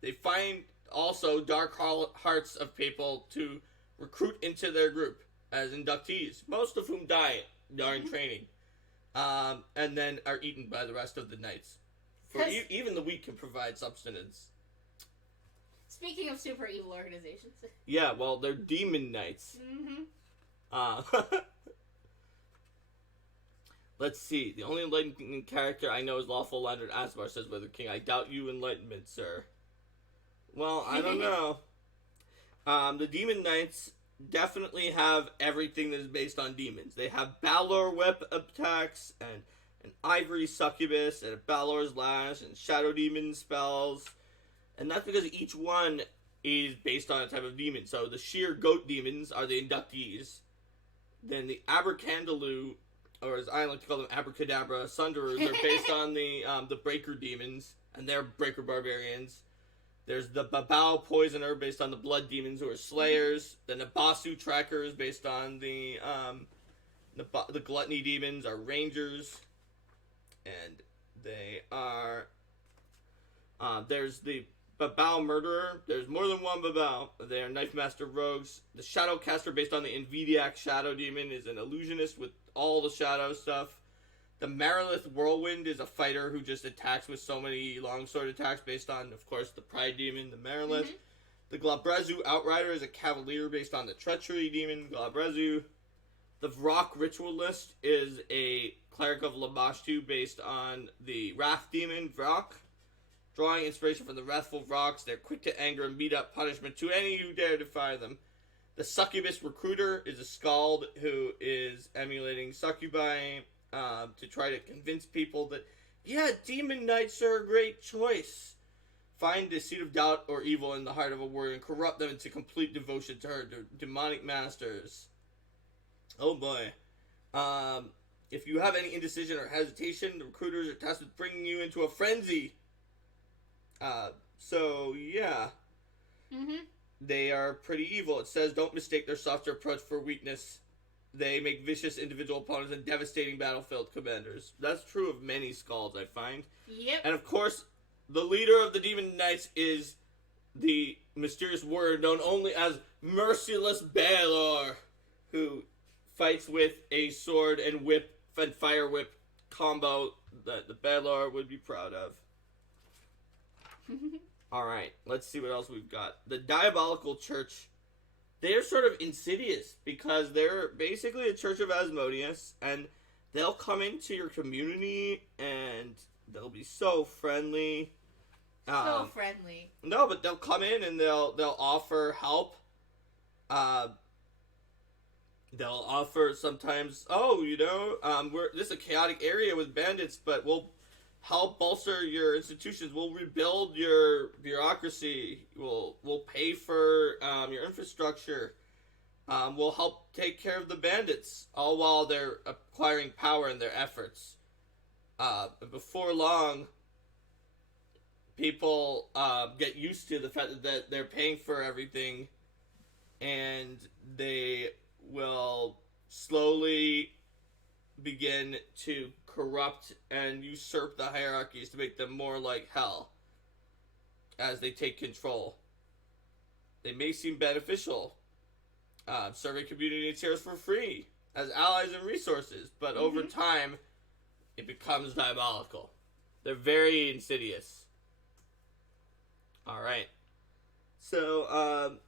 They find also dark hearts of people to recruit into their group as inductees, most of whom die during training, and then are eaten by the rest of the knights. For even the weak can provide substance. Speaking of super evil organizations. Yeah, well, they're demon knights. Let's see. The only enlightened character I know is Lawful Leonard Asmar, says Wither King. I doubt you enlightenment, sir. Well, I don't know. The demon knights definitely have everything that is based on demons. They have Balor whip attacks, and an Ivory Succubus, and a Balor's Lash, and Shadow Demon spells. And that's because each one is based on a type of demon. So the sheer goat demons are the inductees. Then the Abracandaloo, or as I like to call them, Abracadabra Sunderers, are based on the Breaker demons, and they're Breaker barbarians. There's the Babao Poisoner, based on the Blood demons, who are Slayers. Then the Basu Trackers, based on the Gluttony demons, are Rangers. And they are... there's the Babao Murderer. There's more than one Babao. They are Knife Master Rogues. The Shadow Caster, based on the Invidiac Shadow Demon, is an illusionist with all the shadow stuff. The Marilith Whirlwind is a fighter who just attacks with so many longsword attacks, based on, of course, the Pride Demon, the Marilith. The Glabrezu Outrider is a Cavalier based on the Treachery Demon, Glabrezu. The Vrock Ritualist is a Cleric of Lamashtu based on the Wrath Demon, Vrock. Drawing inspiration from the wrathful Vrocks, they're quick to anger and mete out punishment to any who dare defy them. The Succubus Recruiter is a Skald who is emulating Succubi to try to convince people that, yeah, Demon Knights are a great choice. Find the seed of doubt or evil in the heart of a warrior and corrupt them into complete devotion to her demonic masters. Oh boy. If you have any indecision or hesitation, the recruiters are tasked with bringing you into a frenzy. So, yeah. They are pretty evil. It says, don't mistake their softer approach for weakness. They make vicious individual opponents and devastating battlefield commanders. That's true of many Skalds, I find. Yep. And of course, the leader of the Demon Knights is the mysterious warrior known only as Merciless Balor, who fights with a sword and whip and fire whip combo that the Balor would be proud of. Alright, let's see what else we've got. The Diabolical Church. They're sort of insidious because they're basically a Church of Asmodeus, and they'll come into your community and they'll be so friendly. So friendly. No, but they'll come in and they'll offer help. They'll offer sometimes, this is a chaotic area with bandits, but we'll help bolster your institutions. We'll rebuild your bureaucracy. We'll pay for your infrastructure. We'll help take care of the bandits, all while they're acquiring power in their efforts. Before long, people get used to the fact that they're paying for everything, and they will slowly begin to corrupt and usurp the hierarchies to make them more like hell as they take control. They may seem beneficial, serving community and heroes for free as allies and resources, but over time it becomes diabolical. They're very insidious. Alright, so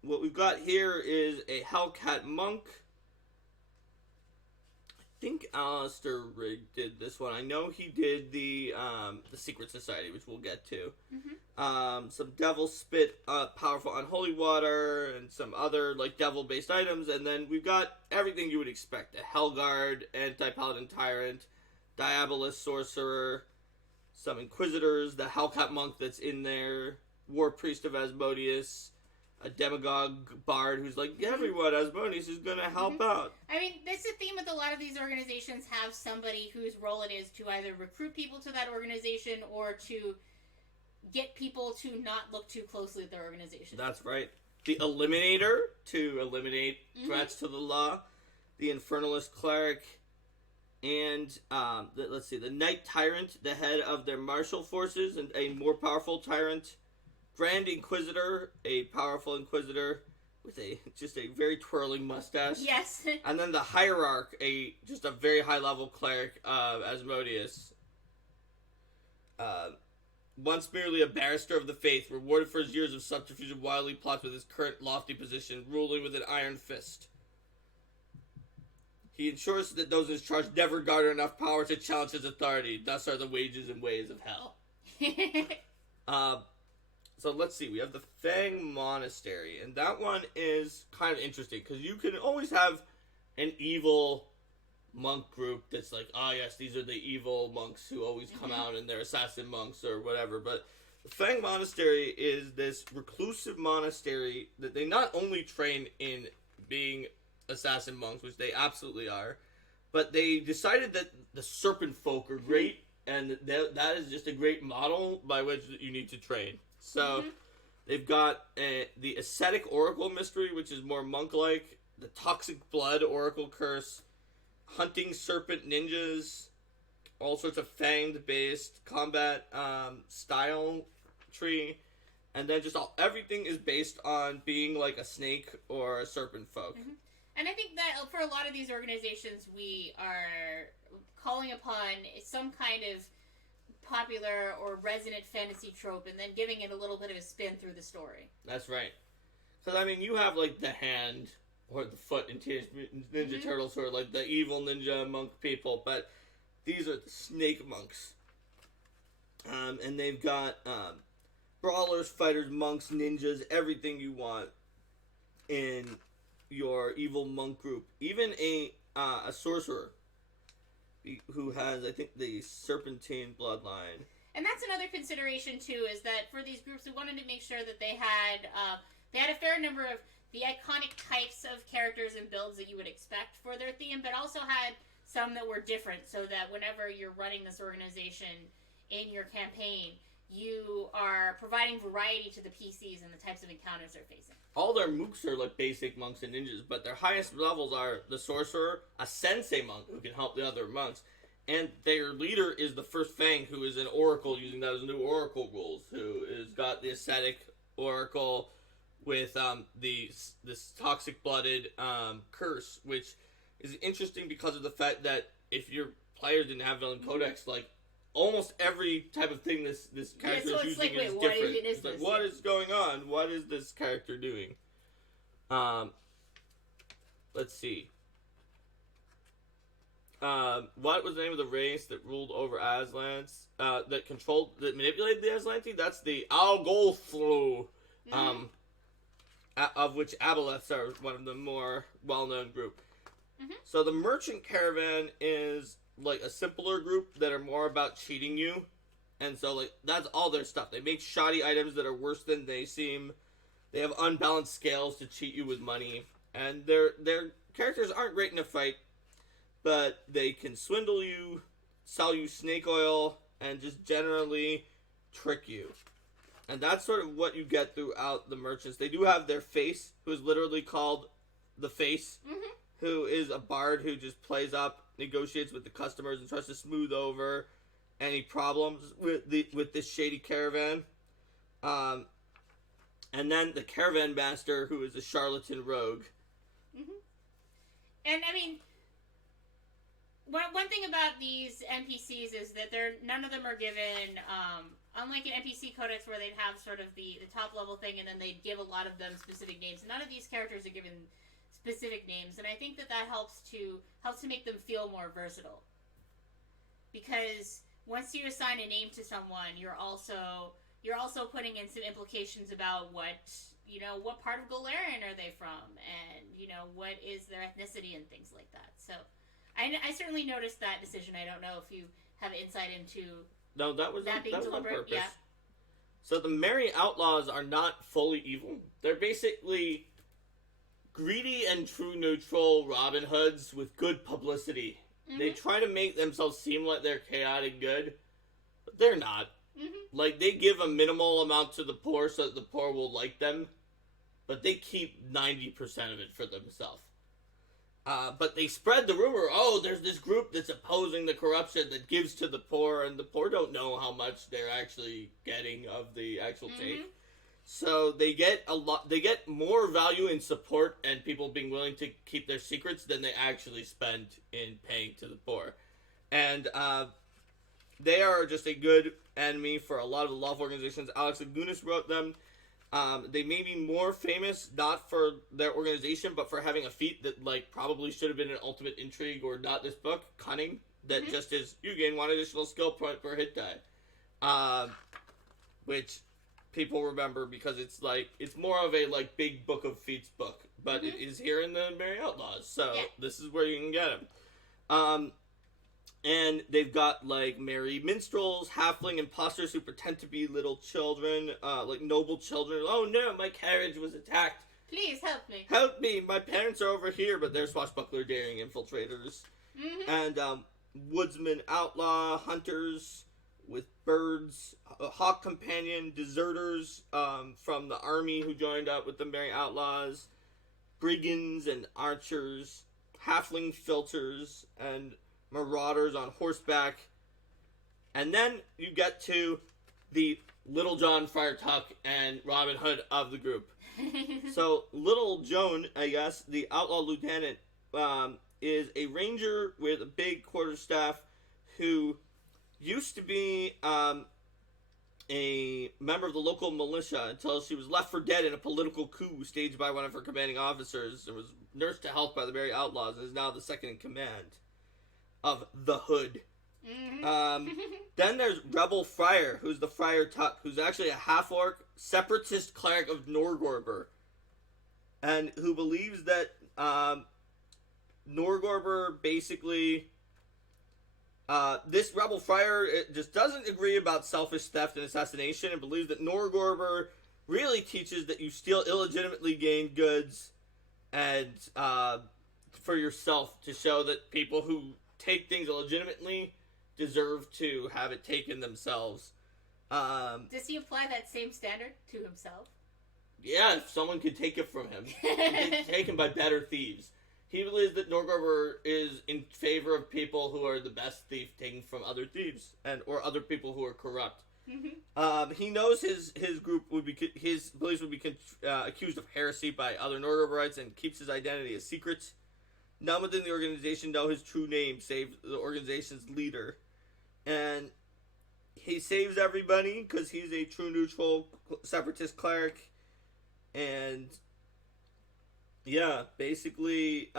what we've got here is a Hellcat Monk. I think Alistair Rigg did this one. I know he did the Secret Society, which we'll get to. Some Devil Spit, powerful Unholy Water, and some other devil-based items. And then we've got everything you would expect. A Hellguard, Anti-Paladin Tyrant, Diabolus Sorcerer, some Inquisitors, the Hellcat Monk that's in there, War Priest of Asmodeus, a demagogue bard who's like, everyone, Asmodeus is going to help out. I mean, that's the theme with a lot of these organizations, have somebody whose role it is to either recruit people to that organization or to get people to not look too closely at their organization. That's right. The Eliminator, to eliminate threats to the law. The Infernalist Cleric. And, the Knight Tyrant, the head of their martial forces, and a more powerful tyrant. Grand Inquisitor, a powerful Inquisitor with just a very twirling mustache. Yes. And then the Hierarch, just a very high-level cleric of Asmodeus. once merely a barrister of the faith, rewarded for his years of subterfuge and wildly plots with his current lofty position, ruling with an iron fist. He ensures that those in his charge never garner enough power to challenge his authority. Thus are the wages and ways of hell. So let's see. We have the Fang Monastery, and that one is kind of interesting because you can always have an evil monk group that's like, oh yes, these are the evil monks who always come out and they're assassin monks or whatever. But the Fang Monastery is this reclusive monastery that they not only train in being assassin monks, which they absolutely are, but they decided that the serpent folk are great, and that is just a great model by which you need to train. So they've got the ascetic oracle mystery, which is more monk-like, the toxic blood oracle curse, hunting serpent ninjas, all sorts of fanged based combat style tree, and then just everything is based on being like a snake or a serpent folk. And I think that for a lot of these organizations, we are calling upon some kind of popular or resonant fantasy trope and then giving it a little bit of a spin through the story. That's right. Because, I mean, you have, like, the hand or the foot in Teenage Mutant Ninja Turtles, or, like, the evil ninja monk people, but these are the snake monks. And they've got brawlers, fighters, monks, ninjas, everything you want in your evil monk group. Even a sorcerer who has, I think, the serpentine bloodline. And that's another consideration too, is that for these groups, we wanted to make sure that they had a fair number of the iconic types of characters and builds that you would expect for their theme, but also had some that were different, so that whenever you're running this organization in your campaign, you are providing variety to the PCs and the types of encounters they're facing. All their mooks are like basic monks and ninjas, but their highest levels are the sorcerer, a sensei monk who can help the other monks, and their leader is the first Fang, who is an oracle using those new oracle rules, who has got the ascetic oracle with this toxic blooded curse, which is interesting because of the fact that if your player didn't have Villain Codex, like almost every type of thing this character is using like, is different. It's like, what is going on? What is this character doing? Let's see. What was the name of the race that ruled over Aslans? That manipulated the Aslanti? That's the Algolthru, of which Aboleths are one of the more well-known group. So the merchant caravan is like a simpler group that are more about cheating you, and so like that's all their stuff. They make shoddy items that are worse than they seem. They have unbalanced scales to cheat you with money, and their characters aren't great in a fight, but they can swindle you, sell you snake oil, and just generally trick you. And that's sort of what you get throughout the merchants. They do have their face, who is literally called the Face, who is a bard who just plays up, negotiates with the customers, and tries to smooth over any problems with this shady caravan. And then the caravan master, who is a charlatan rogue. And I mean, one thing about these NPCs is that none of them are given, unlike an NPC codex where they'd have sort of the top level thing and then they'd give a lot of them specific names. None of these characters are given specific names, and I think that helps to make them feel more versatile. Because once you assign a name to someone, you're also putting in some implications about what part of Galarian are they from, and what is their ethnicity and things like that. So I certainly noticed that decision. I don't know if you have insight into that being deliberate. On purpose. Yeah. So the Merry Outlaws are not fully evil. They're basically greedy and true neutral Robin Hoods with good publicity. They try to make themselves seem like they're chaotic good, but they're not. Like, they give a minimal amount to the poor so that the poor will like them, but they keep 90% of it for themselves. But they spread the rumor, there's this group that's opposing the corruption that gives to the poor, and the poor don't know how much they're actually getting of the actual take. So they get more value in support and people being willing to keep their secrets than they actually spend in paying to the poor. And they are just a good enemy for a lot of the lawful organizations. Alex Agunas wrote them. They may be more famous not for their organization, but for having a feat that probably should have been an ultimate intrigue or not this book, Cunning, that just is you gain 1 additional skill point per hit die. Which people remember because it's more of a big book of feats book, but it is here in the Merry Outlaws, so this is where you can get them. And they've got merry minstrels, halfling imposters who pretend to be little children, noble children. Oh no, my carriage was attacked. Please help me. Help me, my parents are over here, but they're swashbuckler daring infiltrators. And woodsman outlaw, hunters with birds, hawk companion, deserters from the army who joined up with the Merry Outlaws, brigands and archers, halfling filters, and marauders on horseback. And then you get to the Little John, Friar Tuck, and Robin Hood of the group. So Little Joan, I guess, the outlaw lieutenant, is a ranger with a big quarterstaff who used to be a member of the local militia until she was left for dead in a political coup staged by one of her commanding officers and was nursed to health by the Merry Outlaws and is now the second in command of the Hood. Then there's Rebel Friar, who's the Friar Tuck, who's actually a half-orc separatist cleric of Norgorber, and who believes that Norgorber basically... this Rebel Friar just doesn't agree about selfish theft and assassination and believes that Norgorber really teaches that you steal illegitimately gained goods and for yourself to show that people who take things illegitimately deserve to have it taken themselves. Does he apply that same standard to himself? Yeah, if someone could take it from him. Taken by better thieves. He believes that Norgorber is in favor of people who are the best thief taking from other thieves or other people who are corrupt. He knows his group his beliefs would be accused of heresy by other Norgorberites and keeps his identity a secret. None within the organization know his true name, save the organization's leader. And he saves everybody because he's a true neutral separatist cleric. And yeah, basically,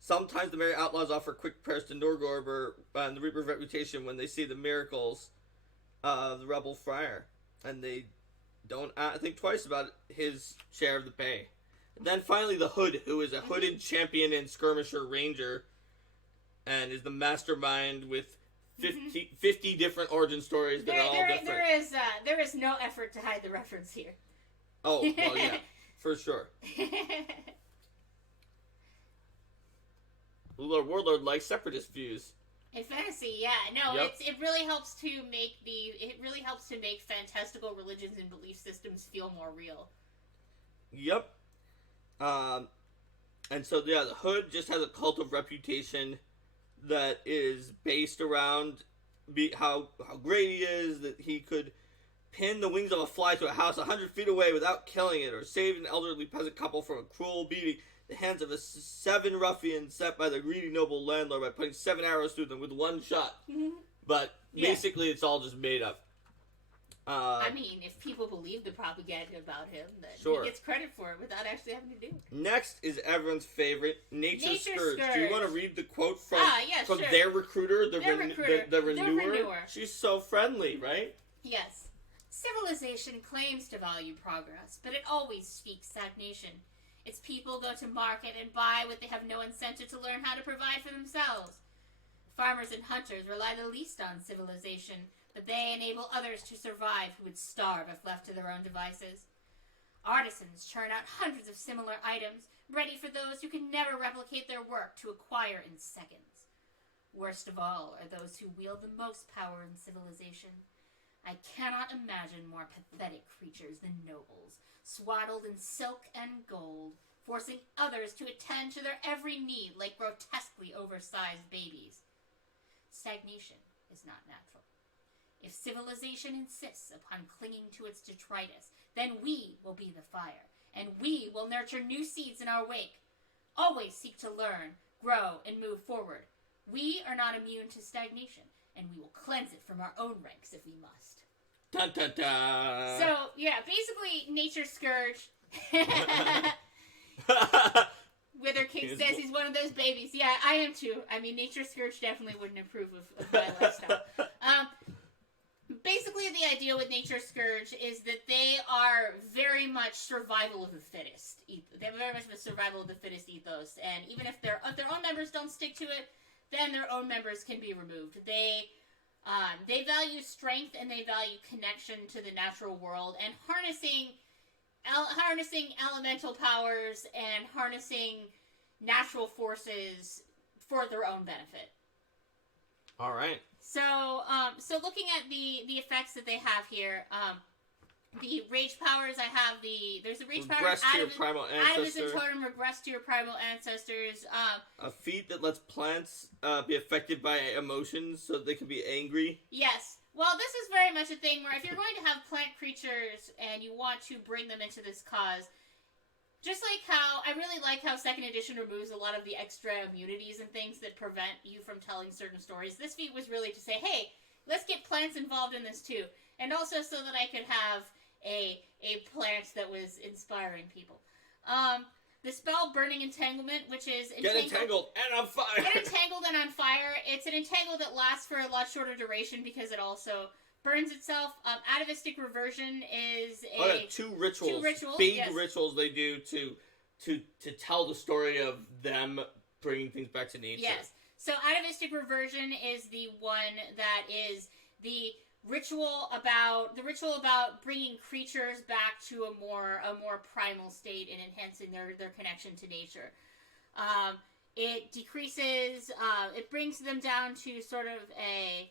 sometimes the Merry Outlaws offer quick prayers to Norgorber and the Reaper's reputation when they see the miracles of the Rebel Friar. And they don't think twice about his share of the pay. And then finally the Hood, who is a hooded champion and skirmisher ranger, and is the mastermind with 50 different origin stories that are all different. There is no effort to hide the reference here. Oh, well, yeah, for sure. Warlord likes separatist views. In fantasy, yeah, no, Yep. it really helps to make fantastical religions and belief systems feel more real. Yep. And so, yeah, the Hood just has a cult of reputation that is based around how great he is, that he could pin the wings of a fly to a house 100 feet away without killing it, or save an elderly peasant couple from a cruel beating the hands of 7 ruffians sent by the greedy noble landlord by putting 7 arrows through them with 1 shot. But basically, it's all just made up. I mean, if people believe the propaganda about him, then he gets credit for it without actually having to do it. Next is everyone's favorite, Nature Scourge. Do you want to read the quote from sure. their recruiter, the renewer? She's so friendly, right? Yes. Civilization claims to value progress, but it always speaks stagnation. Its people go to market and buy what they have no incentive to learn how to provide for themselves. Farmers and hunters rely the least on civilization, but they enable others to survive who would starve if left to their own devices. Artisans churn out hundreds of similar items, ready for those who can never replicate their work to acquire in seconds. Worst of all are those who wield the most power in civilization. I cannot imagine more pathetic creatures than nobles, swaddled in silk and gold, forcing others to attend to their every need like grotesquely oversized babies. Stagnation is not natural. If civilization insists upon clinging to its detritus, then we will be the fire, and we will nurture new seeds in our wake. Always seek to learn, grow, and move forward. We are not immune to stagnation, and we will cleanse it from our own ranks if we must. Dun, dun, dun. So, yeah, basically, Nature's Scourge. Wither King says he's one of those babies. Yeah, I am too. I mean, Nature's Scourge definitely wouldn't approve of my lifestyle. Basically, the idea with Nature's Scourge is that they are very much survival of the fittest. They have very much of a survival of the fittest ethos, and even if their own members don't stick to it, then their own members can be removed. They value strength and they value connection to the natural world and harnessing elemental powers and harnessing natural forces for their own benefit. All right. So looking at the effects that they have here, the rage powers, there's the rage powers to your primal ancestor. Totem, regress to your primal ancestors. A feat that lets plants be affected by emotions so that they can be angry. Yes. Well, this is very much a thing where if you're going to have plant creatures and you want to bring them into this cause, just like how, I really like how 2nd edition removes a lot of the extra immunities and things that prevent you from telling certain stories. This feat was really to say, hey, let's get plants involved in this too. And also so that I could have a plant that was inspiring people. The spell Burning Entanglement, which is... Get entangled and on fire! Get entangled and on fire. It's an entangle that lasts for a lot shorter duration because it also burns itself. Atavistic Reversion is two rituals. Big rituals they do to tell the story of them bringing things back to nature. Yes. So Atavistic Reversion is the one that is the ritual about bringing creatures back to a more primal state and enhancing their connection to nature. It decreases. It brings them down to sort of a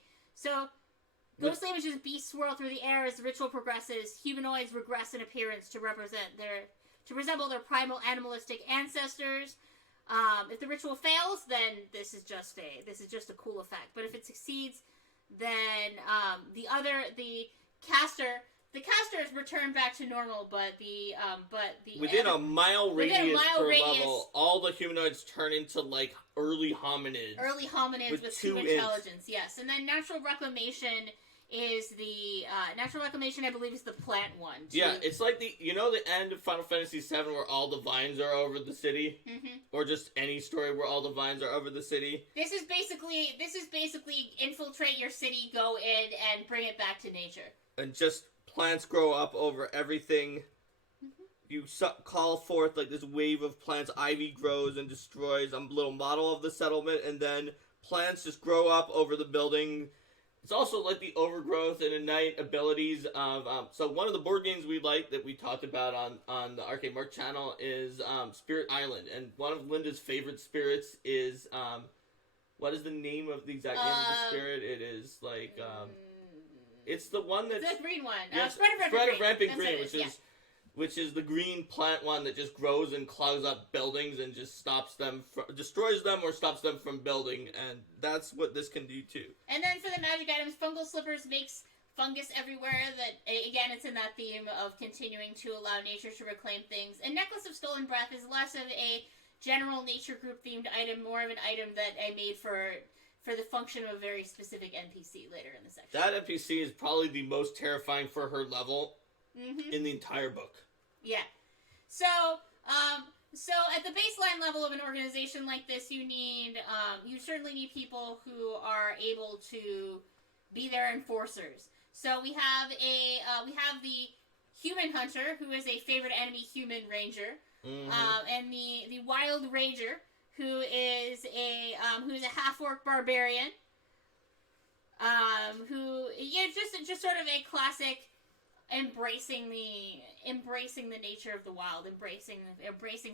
ghostly images of beasts swirl through the air as the ritual progresses. Humanoids regress in appearance to resemble their primal animalistic ancestors. If the ritual fails, then this is just a cool effect. But if it succeeds, then the caster is returned back to normal. But within a mile radius per level, all the humanoids turn into like early hominids. With true intelligence. Yes, and then natural reclamation is the natural reclamation. I believe is the plant one. Too. Yeah, it's like the end of Final Fantasy VII where all the vines are over the city, or just any story where all the vines are over the city. This is basically infiltrate your city, go in and bring it back to nature, and just plants grow up over everything. You call forth like this wave of plants. Ivy grows and destroys a little model of the settlement, and then plants just grow up over the building. It's also like the overgrowth and innate abilities of... so one of the board games we like that we talked about on the Arcade Mark channel is Spirit Island. And one of Linda's favorite spirits is... what is the name of the exact name of the spirit? It is like... it's the one that's... the green one. Yeah, Spread of Rampant Green, which is the green plant one that just grows and clogs up buildings and just destroys them or stops them from building, and that's what this can do too. And then for the magic items, Fungal Slippers makes fungus everywhere. That again, it's in that theme of continuing to allow nature to reclaim things. And Necklace of Stolen Breath is less of a general nature group themed item, more of an item that I made for the function of a very specific NPC later in the section. That NPC is probably the most terrifying for her level. In the entire book. Yeah. So at the baseline level of an organization like this, you certainly need people who are able to be their enforcers. So we have the Human Hunter, who is a favorite enemy human ranger, and the Wild Rager, who's a half-orc barbarian, just sort of a classic. Embracing the nature of the wild, embracing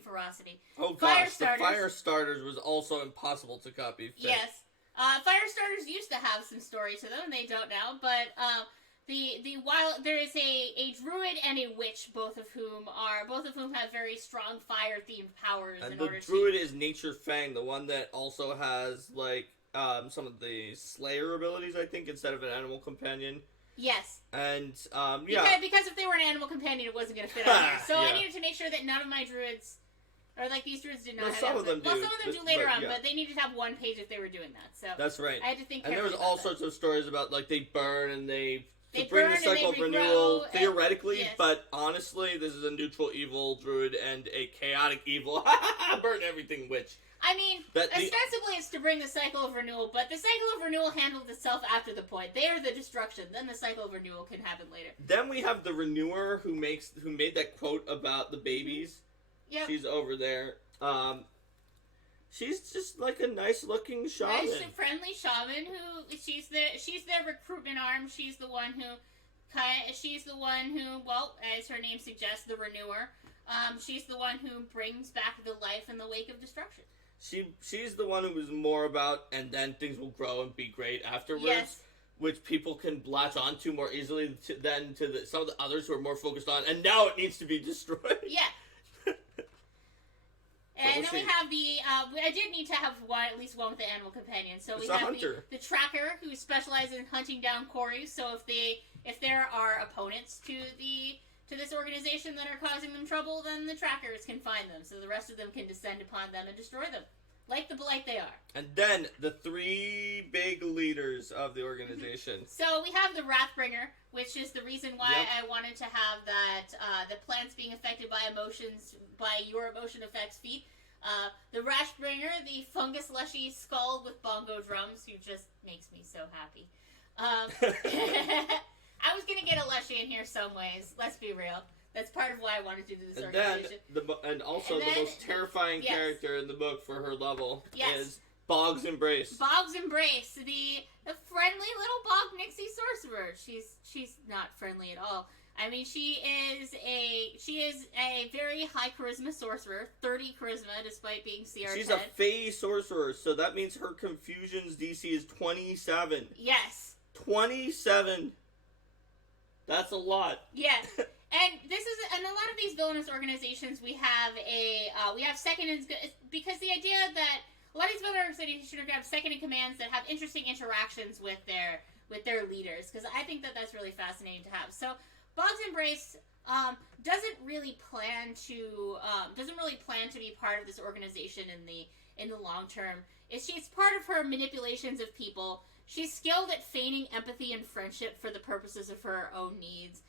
ferocity. Oh gosh, the fire starters was also impossible to copy. Yes, fire starters used to have some story to them, and they don't now. But there is a druid and a witch, both of whom have very strong fire themed powers. And the druid is Nature Fang, the one that also has like some of the Slayer abilities, I think, instead of an animal companion. Yes. And, because if they were an animal companion, it wasn't going to fit on there. So I needed to make sure that none of my druids... Or, like, these druids did not No, have some of them Well, do. some of them do later But, on, yeah. but they needed to have one page if they were doing that, so... That's right. I had to think And there carefully was all about sorts of stories about, like, they burn and they bring burn the and cycle of they renewal, regrow, theoretically, yes. but honestly, this is a neutral evil druid and a chaotic evil burn everything witch. I mean, ostensibly it's to bring the cycle of renewal, but the cycle of renewal handled itself after the point. They are the destruction. Then the cycle of renewal can happen later. Then we have the renewer who made that quote about the babies. Yep. She's over there. She's just like a nice looking shaman. Nice and friendly shaman who she's their recruitment arm. She's the one who well, as her name suggests, the renewer. She's the one who brings back the life in the wake of destruction. She's the one who was more about, and then things will grow and be great afterwards. Yes. Which people can latch onto more easily than to some of the others who are more focused on, and now it needs to be destroyed. Yeah. And then we have I did need to have at least one with the animal companion. So we have the tracker who specializes in hunting down quarries. So if there are opponents to this organization that are causing them trouble, then the trackers can find them. So the rest of them can descend upon them and destroy them. Like the blight they are. And then the three big leaders of the organization. So we have the Wrathbringer, which is the reason why I wanted to have that the plants being affected by your emotion effects feat. The Wrathbringer, the fungus lushy skull with bongo drums, who just makes me so happy. I was gonna get a lushy in here some ways. Let's be real. That's part of why I wanted to do this organization. And also the most terrifying character in the book for her level is Bog's Embrace. Bog's Embrace, the friendly little Bog Nixie sorcerer. She's not friendly at all. I mean, she is a very high charisma sorcerer, 30 charisma despite being CR10. She's a Fey sorcerer, so that means her Confusion's DC is 27. Yes. 27. That's a lot. Yeah. And a lot of these villainous organizations, we have second in, because the idea that a lot of these villainous organizations have second in commands that have interesting interactions with their leaders, because I think that that's really fascinating to have. So Bog's Embrace doesn't really plan to be part of this organization in the long term. She's part of her manipulations of people. She's skilled at feigning empathy and friendship for the purposes of her own needs.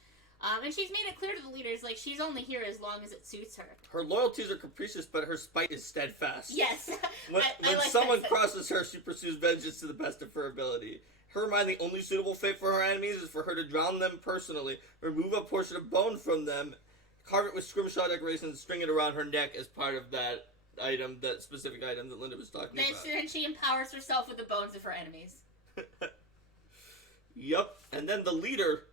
And she's made it clear to the leaders, like, she's only here as long as it suits her. Her loyalties are capricious, but her spite is steadfast. Yes. When someone crosses her, she pursues vengeance to the best of her ability. Her mind, the only suitable fate for her enemies is for her to drown them personally, remove a portion of bone from them, carve it with scrimshaw decorations, string it around her neck as part of that specific item that Linda was talking about. Then she empowers herself with the bones of her enemies. Yep. And then the leader...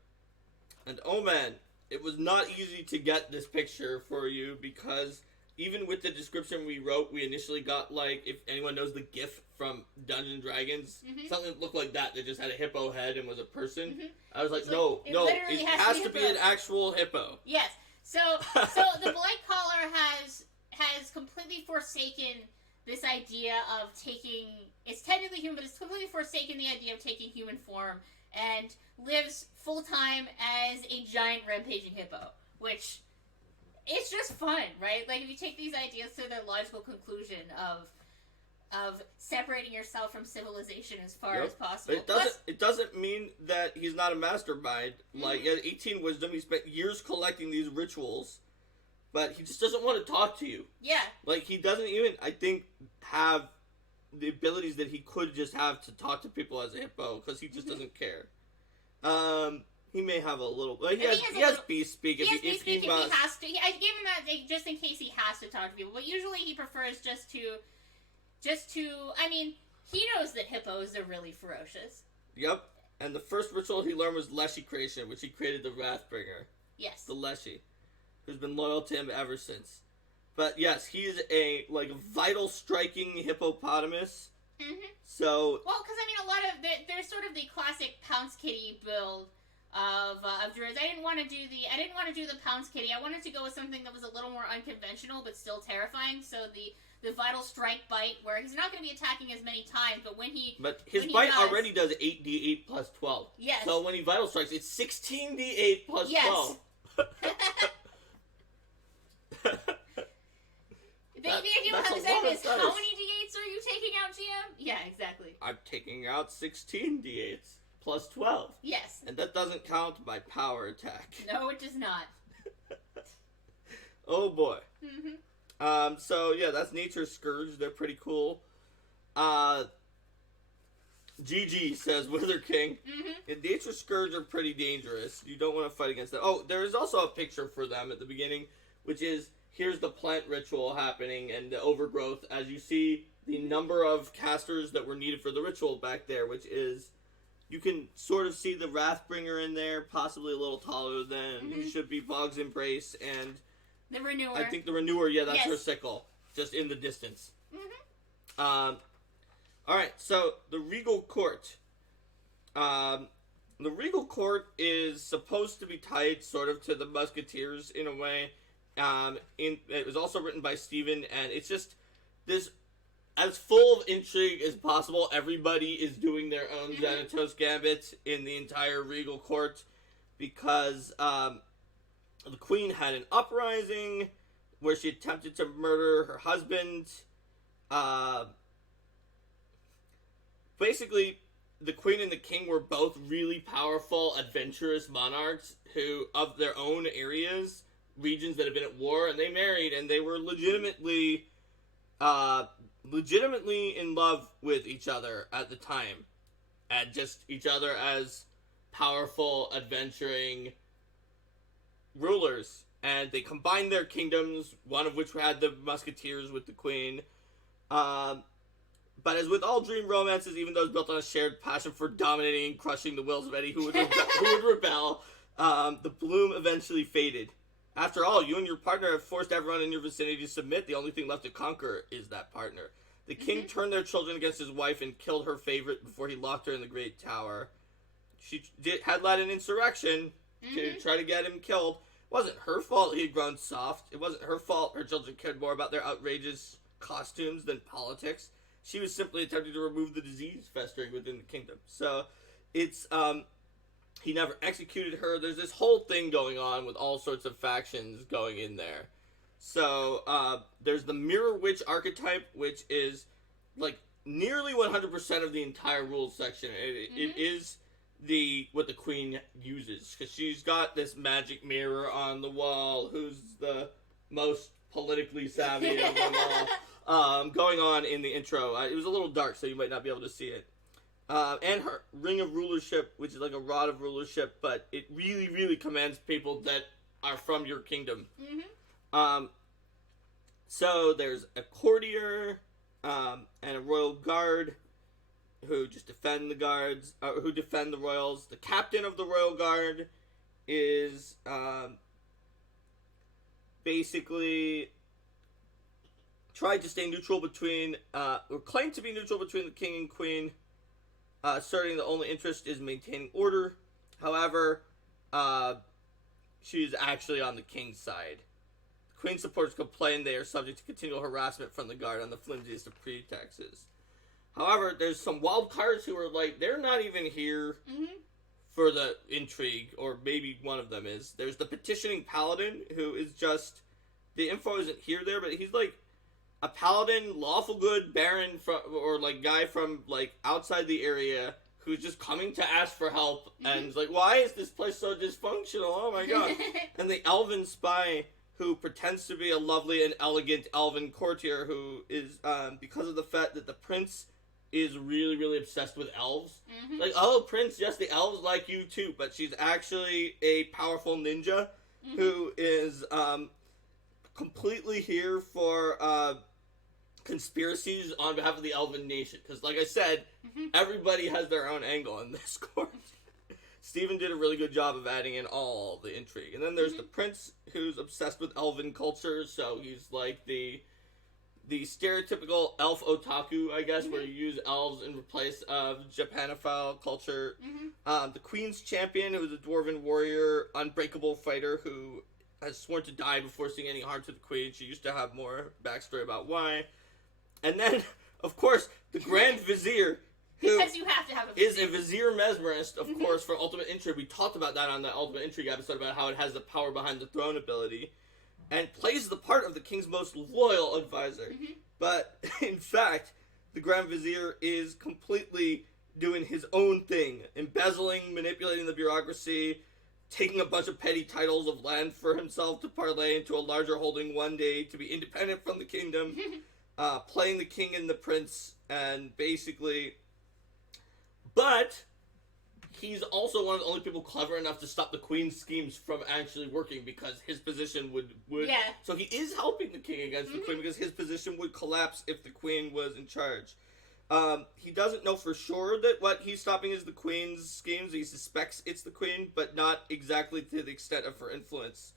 And oh man, it was not easy to get this picture for you because even with the description we wrote, we initially got, like, if anyone knows the GIF from Dungeons & Dragons, something that looked like that just had a hippo head and was a person. I was like, it has to be an actual hippo. Yes. So the Blight Caller has completely forsaken this idea of taking, it's technically human, but it's completely forsaken the idea of taking human form and lives full-time as a giant rampaging hippo, which it's just fun, right? Like, if you take these ideas to their logical conclusion of separating yourself from civilization as far as possible. It doesn't mean that he's not a mastermind. Like, he has 18 wisdom, he spent years collecting these rituals, but he just doesn't want to talk to you. Yeah. Like, he doesn't even, I think, have the abilities that he could just have to talk to people as a hippo, because he just doesn't care. He may have a little... He has beast speak if he must. He has to. I gave him that just in case he has to talk to people, but usually he prefers just to... I mean, he knows that hippos are really ferocious. Yep. And the first ritual he learned was Leshy creation, which he created the Wrathbringer. Yes. The Leshy, who's been loyal to him ever since. But yes, he's a vital striking hippopotamus. So... Well, because, I mean, a lot of... There's sort of the classic Pounce Kitty build of druids. I didn't want to do the Pounce Kitty. I wanted to go with something that was a little more unconventional, but still terrifying. So the Vital Strike bite, where he's not going to be attacking as many times, but when he... But his bite already does 8d8 plus 12. Yes. So when he Vital Strikes, it's 16d8 plus 12. That's a lot exactly. of dice. How many d8s are you taking out, GM? Yeah, exactly. I'm taking out 16 d8s plus 12. Yes. And that doesn't count my power attack. No, it does not. Oh boy. Mm-hmm. So yeah, that's Nature's Scourge. They're pretty cool. GG says Wither King. And Nature's Scourge are pretty dangerous. You don't want to fight against them. Oh, there is also a picture for them at the beginning, which is here's the plant ritual happening and the overgrowth. As you see, the number of casters that were needed for the ritual back there, which is you can sort of see the Wrathbringer in there, possibly a little taller than it should be Bog's Embrace, and the Renewer. I think the Renewer, yeah, that's her sickle, just in the distance. Alright, so the Regal Court. The Regal Court is supposed to be tied sort of to the Musketeers in a way. It was also written by Steven, and it's just this as full of intrigue as possible. Everybody is doing their own Xanatos Gambit in the entire Regal Court because the Queen had an uprising where she attempted to murder her husband. Basically, the Queen and the King were both really powerful, adventurous monarchs who, of their own areas, regions that had been at war, and they married, and they were legitimately in love with each other at the time, and just each other as powerful, adventuring rulers. And they combined their kingdoms, one of which had the Musketeers with the Queen. But as with all dream romances, even those built on a shared passion for dominating and crushing the wills of any who would rebel, the bloom eventually faded. After all, you and your partner have forced everyone in your vicinity to submit. The only thing left to conquer is that partner. The king turned their children against his wife and killed her favorite before he locked her in the Great Tower. She had led an insurrection to try to get him killed. It wasn't her fault he had grown soft. It wasn't her fault her children cared more about their outrageous costumes than politics. She was simply attempting to remove the disease festering within the kingdom. So, it's, he never executed her. There's this whole thing going on with all sorts of factions going in there. So, there's the Mirror Witch archetype, which is, like, nearly 100% of the entire rules section. It is what the Queen uses. Because she's got this magic mirror on the wall, who's the most politically savvy of them all. Going on in the intro. It was a little dark, so you might not be able to see it. And her Ring of Rulership, which is like a rod of rulership, but it really, really commands people that are from your kingdom. So there's a courtier and a royal guard who just defend the guards, who defend the royals. The captain of the royal guard is basically tried to stay neutral between, or claimed to be neutral between the king and queen, asserting the only interest is maintaining order. However, she's actually on the king's side. The queen supporters complain they are subject to continual harassment from the guard on the flimsiest of pretexts. However, there's some wild cards who are like, they're not even here for the intrigue, or maybe one of them is. There's the petitioning paladin, who is just, the info isn't here there, but he's like a paladin, lawful good baron from, or like guy from like outside the area who's just coming to ask for help and is like, why is this place so dysfunctional? Oh my god. And the elven spy who pretends to be a lovely and elegant elven courtier who is, because of the fact that the prince is really, really obsessed with elves. Like, oh, prince, yes, the elves like you too, but she's actually a powerful ninja who is, completely here for, conspiracies on behalf of the elven nation. Because, like I said, everybody has their own angle in this court. Steven did a really good job of adding in all the intrigue. And then there's the prince, who's obsessed with elven culture, so he's like the stereotypical elf otaku, I guess, where you use elves in place of Japanophile culture. The queen's champion, who is a dwarven warrior, unbreakable fighter, who has sworn to die before seeing any harm to the queen. She used to have more backstory about why. And then, of course, the Grand Vizier, who because you have to have a vizier. Is a Vizier Mesmerist, of course, from Ultimate Intrigue. We talked about that on the Ultimate Intrigue episode, about how it has the power behind the throne ability, and plays the part of the king's most loyal advisor. But, in fact, the Grand Vizier is completely doing his own thing, embezzling, manipulating the bureaucracy, taking a bunch of petty titles of land for himself to parlay into a larger holding one day to be independent from the kingdom, playing the king and the prince, and basically... But he's also one of the only people clever enough to stop the queen's schemes from actually working, because his position would Yeah. So he is helping the king against the queen, because his position would collapse if the queen was in charge. He doesn't know for sure that what he's stopping is the queen's schemes. He suspects it's the queen, but not exactly to the extent of her influence.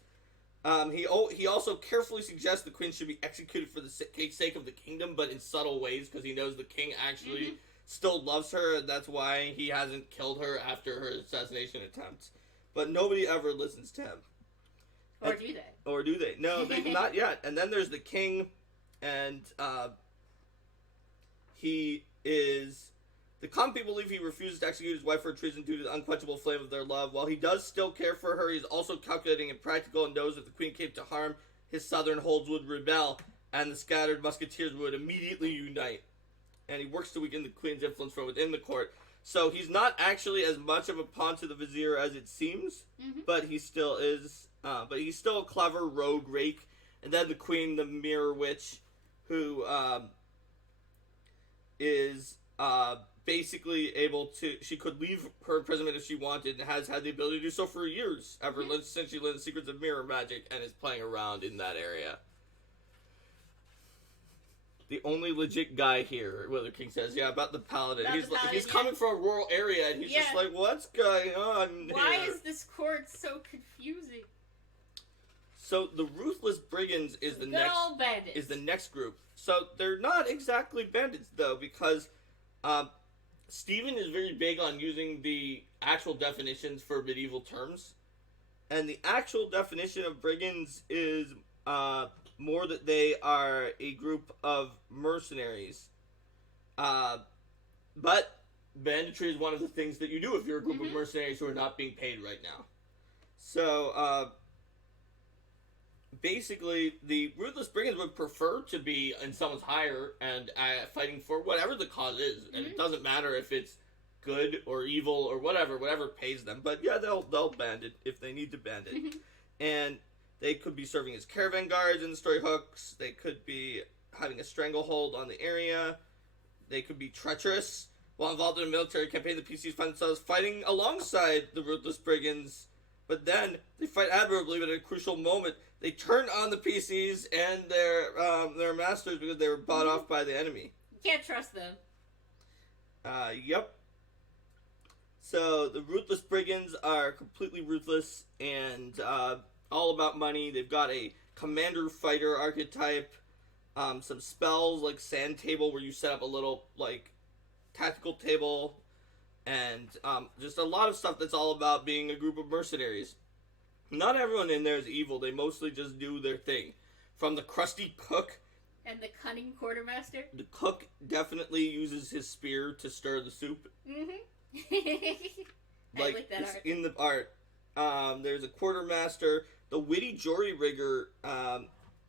He also carefully suggests the queen should be executed for the sake of the kingdom, but in subtle ways, because he knows the king actually still loves her, and that's why he hasn't killed her after her assassination attempt. But nobody ever listens to him. Or do they? Or do they? No, not yet. And then there's the king, and he is... The common people believe he refuses to execute his wife for treason due to the unquenchable flame of their love. While he does still care for her, he's also calculating and practical, and knows if the queen came to harm, his southern holds would rebel, and the scattered musketeers would immediately unite. And he works to weaken the queen's influence from within the court. So he's not actually as much of a pawn to the vizier as it seems, but he still is. But he's still a clever rogue rake. And then the queen, the mirror witch, who is basically able to... She could leave her imprisonment if she wanted, and has had the ability to do so for years, ever since she learned the secrets of mirror magic, and is playing around in that area. The only legit guy here, Wither King says, about the paladin. He's coming from a rural area, and he's just like, what's going on here? Why is this court so confusing? So the Ruthless Brigands is the next group. So they're not exactly bandits, though, because Stephen is very big on using the actual definitions for medieval terms. And the actual definition of brigands is more that they are a group of mercenaries. But banditry is one of the things that you do if you're a group of mercenaries who are not being paid right now. So, basically, the Ruthless Brigands would prefer to be in someone's hire and fighting for whatever the cause is. And it doesn't matter if it's good or evil or whatever pays them. But yeah, they'll band it if they need to band it. And they could be serving as caravan guards in the story hooks. They could be having a stranglehold on the area. They could be treacherous. While involved in a military campaign, the PCs find themselves fighting alongside the Ruthless Brigands. But then, they fight admirably, but at a crucial moment, they turn on the PCs and their masters because they were bought off by the enemy. You can't trust them. Yep. So, the Ruthless Brigands are completely ruthless and all about money. They've got a commander fighter archetype, some spells like Sand Table where you set up a little, tactical table, and just a lot of stuff that's all about being a group of mercenaries. Not everyone in there is evil. They mostly just do their thing. From the crusty cook... And the cunning quartermaster? The cook definitely uses his spear to stir the soup. I like that art. In the art. There's a quartermaster, the witty jury-rigger,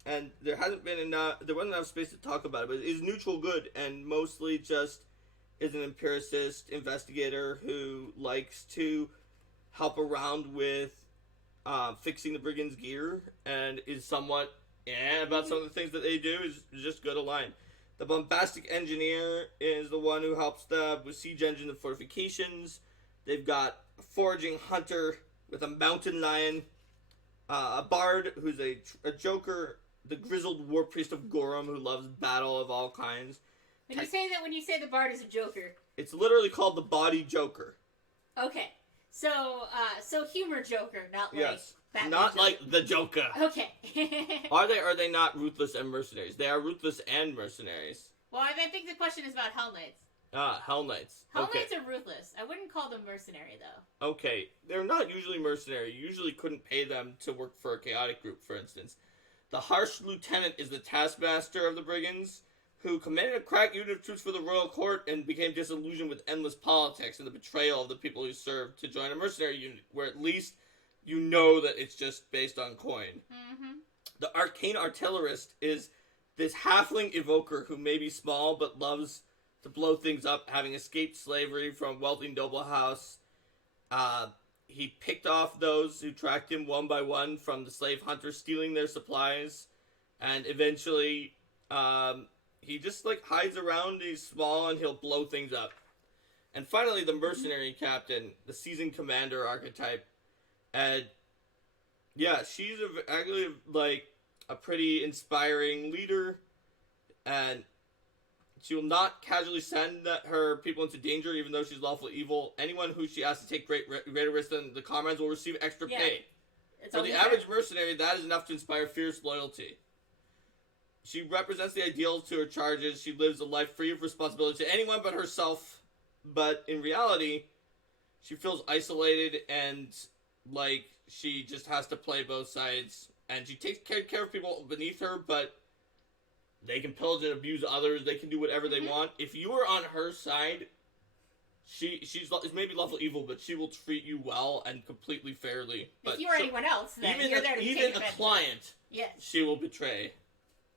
and there wasn't enough space to talk about it, but is neutral good, and mostly just is an empiricist investigator who likes to help around with fixing the brigands' gear, and is somewhat about some of the things that they do, is just good aligned. The bombastic engineer is the one who helps them with siege engines and fortifications. They've got a foraging hunter with a mountain lion, a bard who's a joker, the grizzled war priest of Gorham who loves battle of all kinds. When you say the bard is a joker, it's literally called the body joker. Okay, so humor joker, not like Batman not joker. like the Joker. Okay. Are they not ruthless and mercenaries? They are ruthless and mercenaries. Well, I think the question is about Hell Knights. Hell Knights. Hell Knights are ruthless. I wouldn't call them mercenary, though. Okay, they're not usually mercenary. You usually couldn't pay them to work for a chaotic group, for instance. The harsh lieutenant is the taskmaster of the brigands, who commanded a crack unit of troops for the royal court and became disillusioned with endless politics and the betrayal of the people who served to join a mercenary unit, where at least you know that it's just based on coin. The arcane artillerist is this halfling evoker who may be small but loves to blow things up, having escaped slavery from wealthy noble house. He picked off those who tracked him one by one from the slave hunters, stealing their supplies, and eventually he just like hides around. He's small and he'll blow things up. And finally, the mercenary captain, the seasoned commander archetype, and yeah, she's actually like a pretty inspiring leader, and she will not casually send her people into danger, even though she's lawfully evil. Anyone who she has to take greater risk than the comrades will receive extra pay. For the average mercenary, that is enough to inspire fierce loyalty. She represents the ideals to her charges. She lives a life free of responsibility to anyone but herself. But in reality, she feels isolated and like she just has to play both sides. And she takes care of people beneath her, but they can pillage and abuse others. They can do whatever they want. If you are on her side, she's maybe lawful evil, but she will treat you well and completely fairly. But if you are anyone else, then you're there to take even a client, yes, she will betray.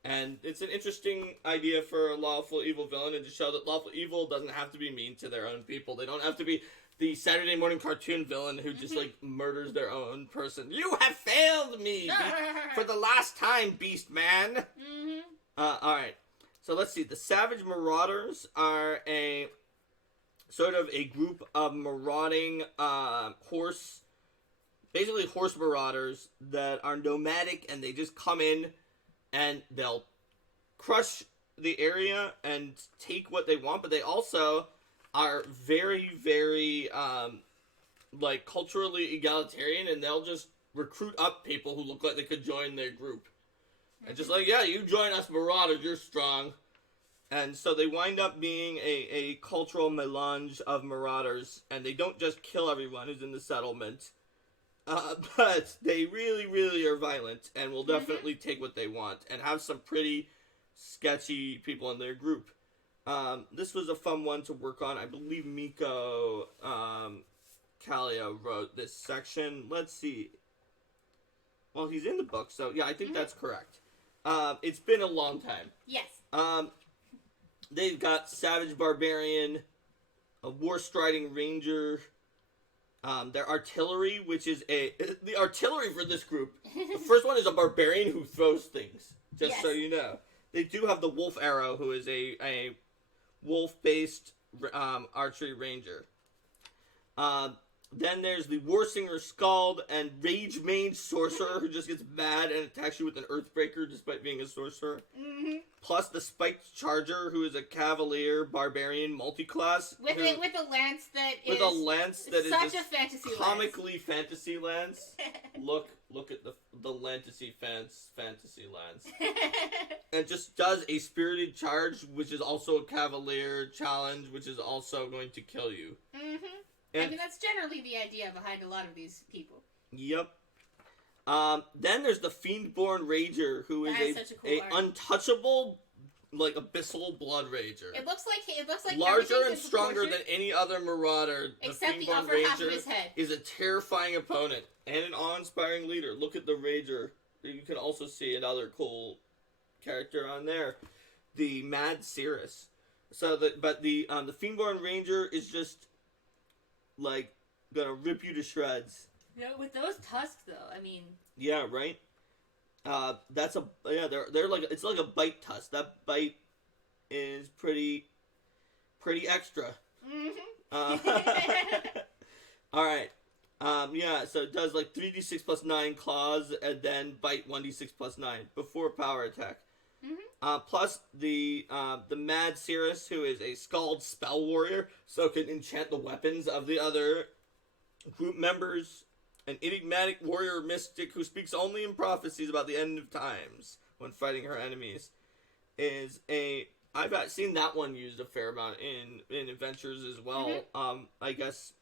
And it's an interesting idea for a lawful evil villain, and to show that lawful evil doesn't have to be mean to their own people. They don't have to be the Saturday morning cartoon villain who just like murders their own person. You have failed me for the last time, Beast Man. Alright, so let's see. The Savage Marauders are a sort of a group of marauding horse marauders that are nomadic, and they just come in and they'll crush the area and take what they want, but they also are very, very like culturally egalitarian, and they'll just recruit up people who look like they could join their group. And just like, yeah, you join us marauders, you're strong. And so they wind up being a cultural melange of marauders, and they don't just kill everyone who's in the settlement, but they really, really are violent and will definitely take what they want and have some pretty sketchy people in their group. This was a fun one to work on. I believe Miko Kallio wrote this section. Let's see. Well, he's in the book, so yeah, I think that's correct. It's been a long time. Yes. They've got Savage Barbarian, a War-Striding Ranger, their artillery, which is the artillery for this group. The first one is a barbarian who throws things, just so you know. They do have the Wolf Arrow, who is a wolf-based archery ranger. Then there's the Warsinger Scald and Rage Mage Sorcerer, who just gets mad and attacks you with an Earthbreaker despite being a sorcerer. Plus the Spiked Charger, who is a Cavalier Barbarian multiclass. With a lance that is such a fantasy comically fantasy lance. Look at the fantasy lance. And just does a Spirited Charge, which is also a Cavalier challenge, which is also going to kill you. I mean, that's generally the idea behind a lot of these people. Yep. Then there's the Fiendborn Rager, who is a untouchable, like, abyssal blood rager. It looks like larger and stronger than any other marauder. Except the upper half of his head is a terrifying opponent and an awe-inspiring leader. Look at the Rager. You can also see another cool character on there, the Mad Cirrus. So, the Fiendborn Ranger is just like gonna rip you to shreds. You know, with those tusks, though, I mean. Yeah, right. They're like, it's like a bite tusk. That bite is pretty extra. All right. So it does like 3d6 plus 9 claws, and then bite 1d6 plus 9 before power attack. Plus the Mad Cirrus, who is a Scald spell warrior, so can enchant the weapons of the other group members. An enigmatic warrior mystic who speaks only in prophecies about the end of times when fighting her enemies. I've seen that one used a fair amount in adventures as well. I guess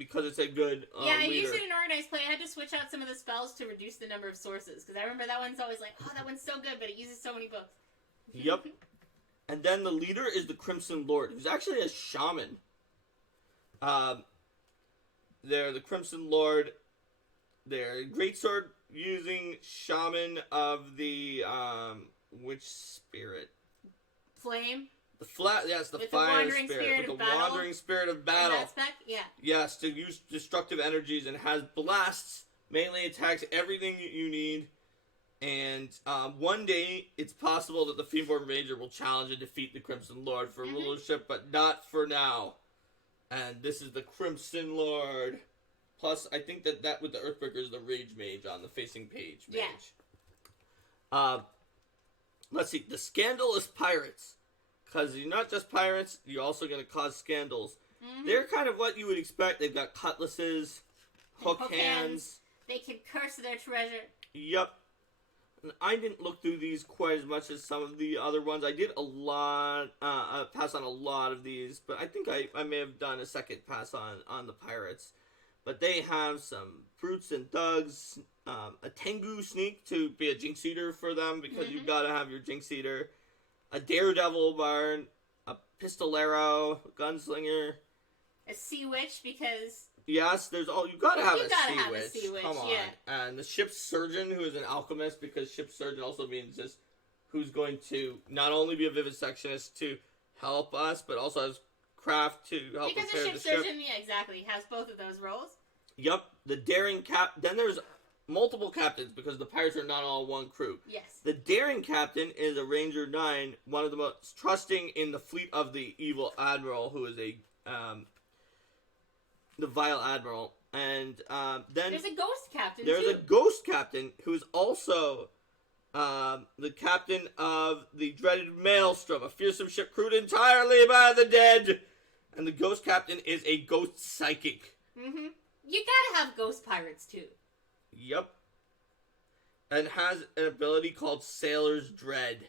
because it's a good I leader. used it in Organized Play. I had to switch out some of the spells to reduce the number of sources, because I remember that one's always like, oh, that one's so good, but it uses so many books. Yep. And then the leader is the Crimson Lord, who's actually a shaman. They're the Crimson Lord. Their greatsword using Shaman of the, which spirit? Flame? The fire With the wandering spirit. spirit With of the battle? wandering spirit of battle. In that spec? Yeah. Yes, to use destructive energies and has blasts, melee attacks, everything you need. And one day, it's possible that the Fiendborn Ranger will challenge and defeat the Crimson Lord for rulership, but not for now. And this is the Crimson Lord. Plus, I think that with the Earthbreaker is the Rage Mage on the facing page. Mage. Yeah. Let's see. The Scandalous Pirates. Because you're not just pirates, you're also going to cause scandals. Mm-hmm. They're kind of what you would expect. They've got cutlasses, hook hands. They can curse their treasure. Yep. And I didn't look through these quite as much as some of the other ones. I did pass on a lot of these, but I think I may have done a second pass on the pirates. But they have some brutes and thugs, a Tengu sneak to be a Jinx Eater for them, because you've got to have your Jinx Eater. A Daredevil Bard, a Pistolero, a Gunslinger. A Sea Witch, because... Yes, you gotta have a Sea Witch. Come on. Yeah. And the Ship's Surgeon, who is an alchemist, because Ship's Surgeon also means just who's going to not only be a vivisectionist to help us, but also has craft to help because repair the Ship's Surgeon, yeah, exactly, has both of those roles. Yep, the Daring Then there's multiple captains, because the pirates are not all one crew. Yes. The Daring Captain is a Ranger 9, one of the most trusting in the fleet of the Evil Admiral, who is the Vile Admiral. And then there's a Ghost Captain, There's a Ghost Captain, who is also the captain of the dreaded Maelstrom, a fearsome ship crewed entirely by the dead. And the Ghost Captain is a Ghost Psychic. Mm-hmm. You gotta have Ghost Pirates, too. Yep. And has an ability called Sailor's Dread,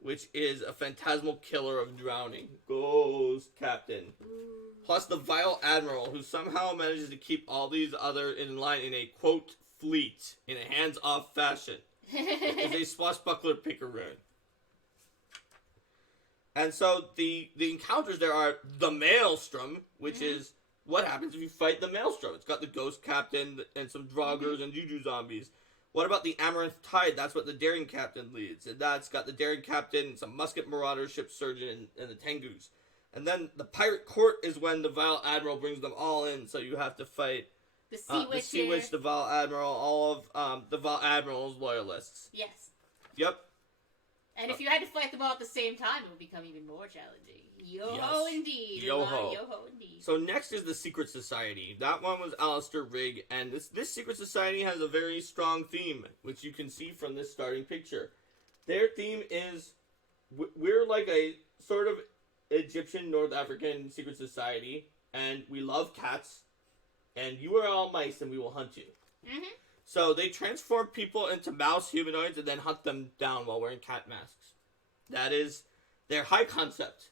which is a phantasmal killer of drowning. Ghost Captain. Plus the Vile Admiral, who somehow manages to keep all these other in line in a, quote, fleet, in a hands-off fashion. Is a swashbuckler picaroon. And so the encounters there are the Maelstrom, which is what happens if you fight the Maelstrom. It's got the Ghost Captain and some Draugrs and Juju zombies. What about the Amaranth Tide? That's what the Daring Captain leads. And that's got the Daring Captain, some Musket Marauder, Ship Surgeon, and the Tengus. And then the Pirate Court is when the Vile Admiral brings them all in, so you have to fight the Sea Witch, the Vile Admiral, all of the Vile Admiral's loyalists. Yes. Yep. And if you had to fight them all at the same time, it would become even more challenging. Yo-ho indeed. Yo-ho. Yo-ho indeed. So next is the Secret Society. That one was Alistair Rigg, and this Secret Society has a very strong theme, which you can see from this starting picture. Their theme is, we're like a sort of Egyptian North African secret society, and we love cats, and you are all mice, and we will hunt you. Mm-hmm. So they transform people into mouse humanoids and then hunt them down while wearing cat masks. That is their high concept.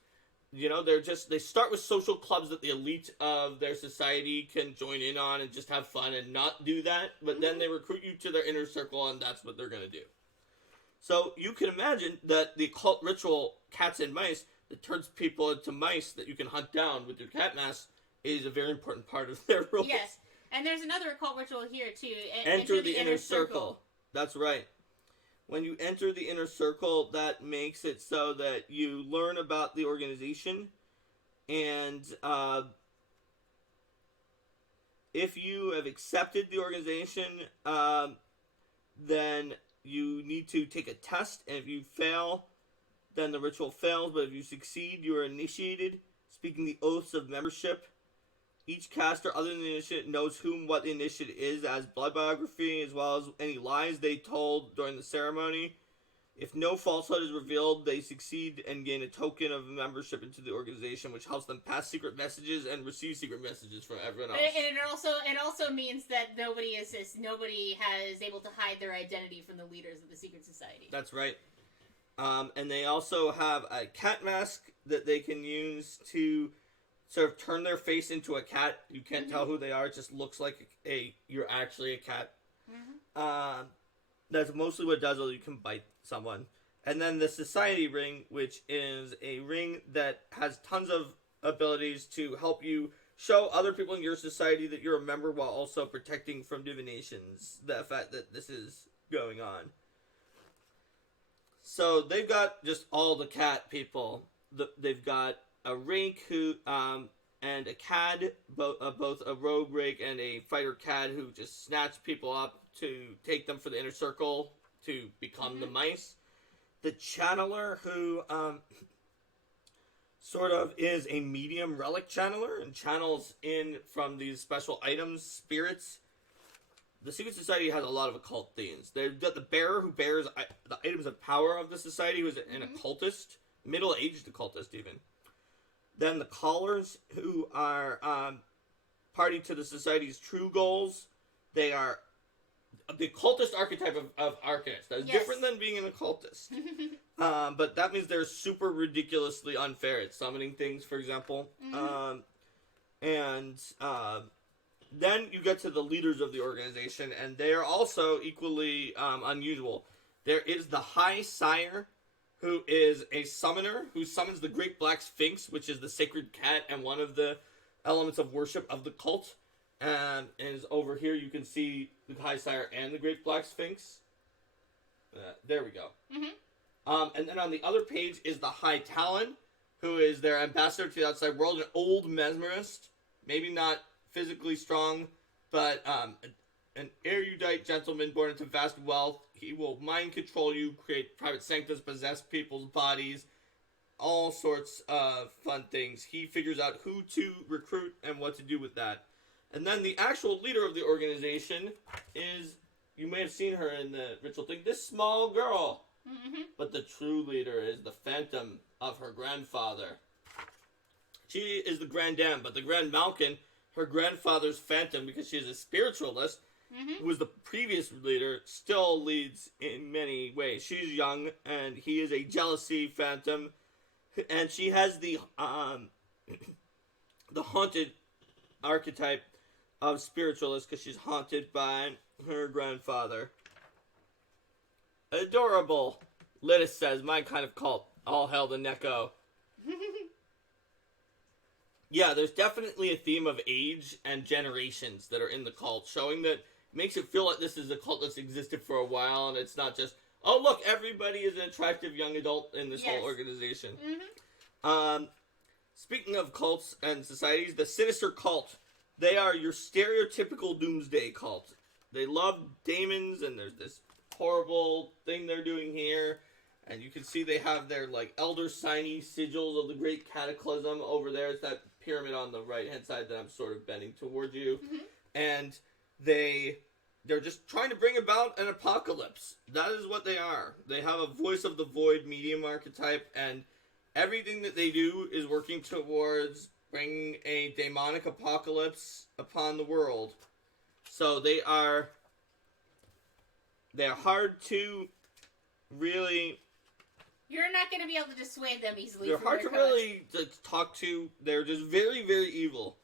You know, they start with social clubs that the elite of their society can join in on and just have fun and not do that, but then they recruit you to their inner circle, and that's what they're going to do. So you can imagine that the occult ritual, cats and mice, that turns people into mice that you can hunt down with your cat mask, is a very important part of their role. Yes, and there's another occult ritual here, too. Enter the inner circle. That's right. When you enter the inner circle, that makes it so that you learn about the organization, and if you have accepted the organization, then you need to take a test, and if you fail, then the ritual fails, but if you succeed, you are initiated, speaking the oaths of membership. Each caster other than the initiate knows what the initiate is as blood biography, as well as any lies they told during the ceremony. If no falsehood is revealed, they succeed and gain a token of membership into the organization, which helps them pass secret messages and receive secret messages from everyone else. And it also means that nobody is able to hide their identity from the leaders of the secret society. That's right. And they also have a cat mask that they can use to sort of turn their face into a cat. You can't tell who they are. It just looks like you're actually a cat. That's mostly what it does, although you can bite someone. And then the Society Ring, which is a ring that has tons of abilities to help you show other people in your society that you're a member while also protecting from divinations. The fact that this is going on. So they've got just all the cat people. They've got a rake who and a cad, both a rogue rake and a fighter cad who just snatch people up to take them for the inner circle to become the mice. The channeler who sort of is a medium relic channeler and channels in from these special items, spirits. The Secret Society has a lot of occult themes. They've got the bearer who bears the items of power of the society, who's an occultist, middle-aged occultist even. Then the callers who are party to the society's true goals. They are the occultist archetype of arcanist. That is different than being an occultist. But that means they're super ridiculously unfair at summoning things, for example. Then you get to the leaders of the organization, and they are also equally unusual. There is the High Sire, who is a summoner who summons the Great Black Sphinx, which is the sacred cat and one of the elements of worship of the cult. And is over here, you can see the High Sire and the Great Black Sphinx. There we go. And then on the other page is the High Talon, who is their ambassador to the outside world, an old mesmerist, maybe not physically strong, but an erudite gentleman born into vast wealth. He will mind control you, create private sanctums, possess people's bodies, all sorts of fun things. He figures out who to recruit and what to do with that. And then the actual leader of the organization is, you may have seen her in the ritual thing, this small girl. But the true leader is the phantom of her grandfather. She is the Grand Dame, but the Grand Malkin, her grandfather's phantom, because she is a spiritualist, who was the previous leader, still leads in many ways. She's young, and he is a jealousy phantom, and she has the haunted archetype of spiritualist because she's haunted by her grandfather. Adorable. Lidus says, my kind of cult. All hail the Neko. Yeah, there's definitely a theme of age and generations that are in the cult, showing that it makes it feel like this is a cult that's existed for a while, and it's not just, oh, look, everybody is an attractive young adult in this whole organization. Speaking of cults and societies, the Sinister Cult. They are your stereotypical doomsday cult. They love demons, and there's this horrible thing they're doing here. And you can see they have their, like, elder signy sigils of the Great Cataclysm over there. It's that pyramid on the right-hand side that I'm sort of bending towards you. And they're just trying to bring about an apocalypse. That is what they are. They have a voice of the void medium archetype, and everything that they do is working towards bringing a demonic apocalypse upon the world. So they are hard to really... You're not going to be able to dissuade them easily. They're hard to really talk to. They're just very, very evil.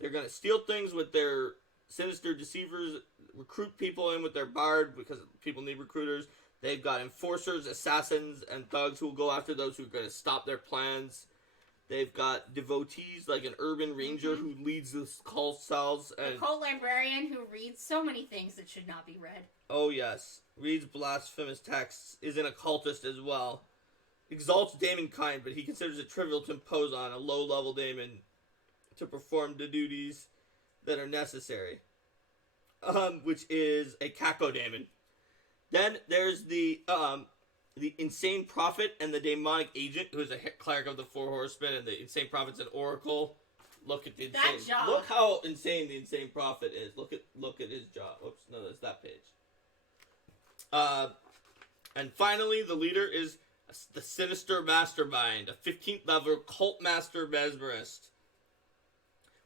They're going to steal things with their sinister deceivers, recruit people in with their bard because people need recruiters. They've got enforcers, assassins, and thugs who will go after those who are going to stop their plans. They've got devotees, like an urban ranger who leads the cult cells. And a cult librarian who reads so many things that should not be read. Oh, yes. Reads blasphemous texts, is an occultist as well. Exalts daemon kind, but he considers it trivial to impose on a low-level daemon to perform the duties that are necessary. Which is a cacodemon. Then there's the insane prophet and the demonic agent, who is a cleric of the Four Horsemen, and the insane prophet's an oracle. Look at the insane. That job. Look how insane the insane prophet is. Look at his job. Oops, no, that's that page. And finally, the leader is the Sinister Mastermind, a 15th level cult master mesmerist.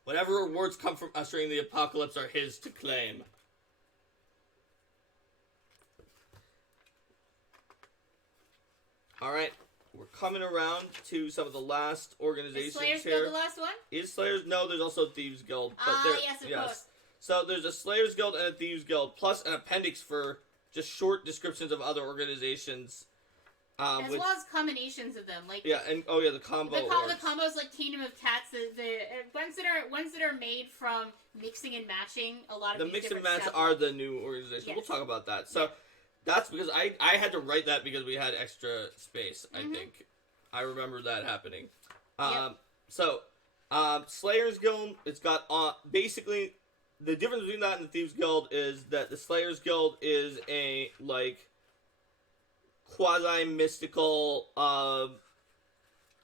Whatever rewards come from ushering the apocalypse are his to claim. Alright, we're coming around to some of the last organizations here. Is Slayer's Guild the last one? Is Slayer's? No, there's also Thieves Guild. Yes, of course. So there's a Slayer's Guild and a Thieves Guild, plus an appendix for just short descriptions of other organizations. As well as combinations of them, like the combo. The combos like Kingdom of Cats, the ones that are made from mixing and matching. A lot of the mix and match are the new organization. Yes. We'll talk about that. So that's because I had to write that because we had extra space. I think I remember that happening. So Slayers Guild. It's got basically the difference between that and the Thieves Guild is that the Slayers Guild is a quasi-mystical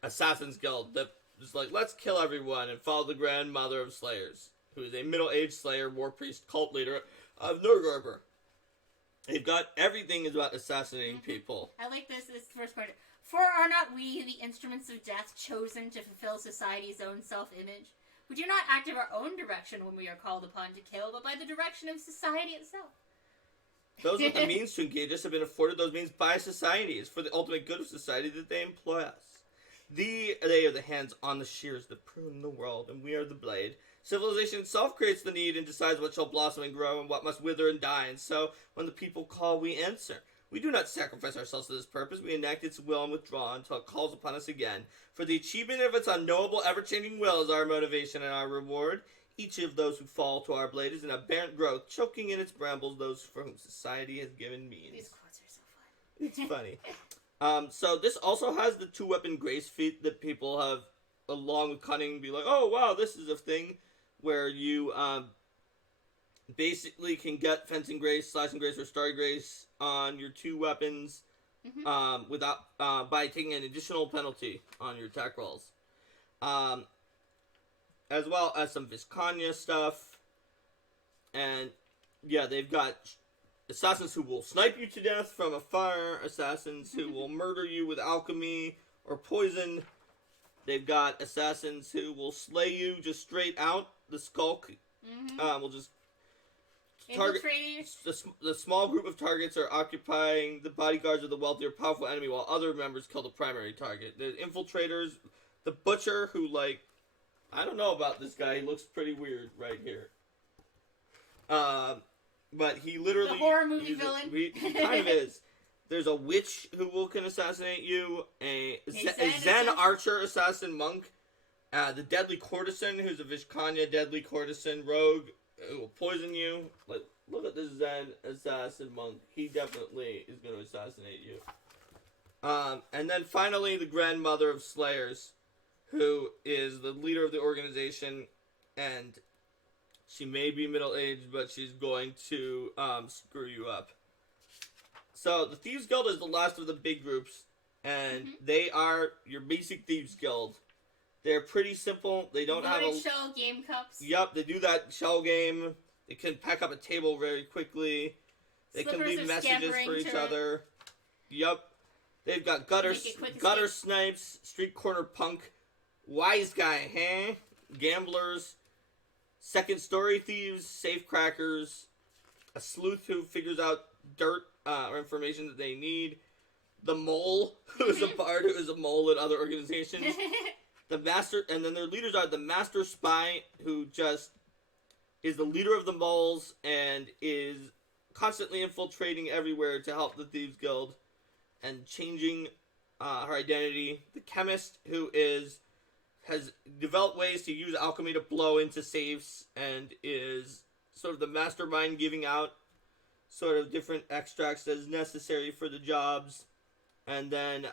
Assassin's Guild that is like, let's kill everyone and follow the grandmother of Slayers, who is a middle-aged Slayer, war priest, cult leader of Nurgurber. They've got everything is about assassinating people. I like this first part. For are not we the instruments of death chosen to fulfill society's own self-image? We do not act of our own direction when we are called upon to kill, but by the direction of society itself. Those with the means to engage us have been afforded those means by society. It's for the ultimate good of society that they employ us. They are the hands on the shears that prune the world, and we are the blade. Civilization itself creates the need and decides what shall blossom and grow and what must wither and die. And so, when the people call, we answer. We do not sacrifice ourselves to this purpose. We enact its will and withdraw until it calls upon us again. For the achievement of its unknowable, ever-changing will is our motivation and our reward. Each of those who fall to our blade is an aberrant growth, choking in its brambles those for whom society has given means. These quotes are so It's fun. funny. So this also has the 2-weapon grace feat that people have, along with cunning, be like, oh wow, this is a thing where you basically can get fencing grace, slashing grace, or starry grace on your 2 weapons without by taking an additional penalty on your attack rolls. As well as some Viscania stuff. And, yeah, they've got assassins who will snipe you to death from afar, assassins who will murder you with alchemy or poison. They've got assassins who will slay you just straight out. The skulk will just target. The small group of targets are occupying the bodyguards of the wealthy or powerful enemy, while other members kill the primary target. The infiltrators, the butcher, who I don't know about this guy. He looks pretty weird right here. But he literally... The horror movie villain. He kind of is. There's a witch who can assassinate you. A Zen archer assassin monk. The deadly courtesan, who's a Vishkanya deadly courtesan rogue, who will poison you. Look at this Zen assassin monk. He definitely is going to assassinate you. And then finally, the grandmother of Slayers, who is the leader of the organization, and she may be middle-aged, but she's going to screw you up. So, the Thieves Guild is the last of the big groups, and they are your basic Thieves Guild. They're pretty simple. They don't have shell game cups. Yep, they do that shell game. They can pack up a table very quickly. They can leave messages for each other. Yep. They've got gutter snipes, street corner punk, wise guy, gamblers, second story thieves, safe crackers, a sleuth who figures out dirt or information that they need, the mole, who is a bard who is a mole at other organizations, the master, and then their leaders are the master spy, who just is the leader of the moles and is constantly infiltrating everywhere to help the Thieves Guild and changing her identity. The chemist, who has developed ways to use alchemy to blow into safes and is sort of the mastermind giving out sort of different extracts as necessary for the jobs. And then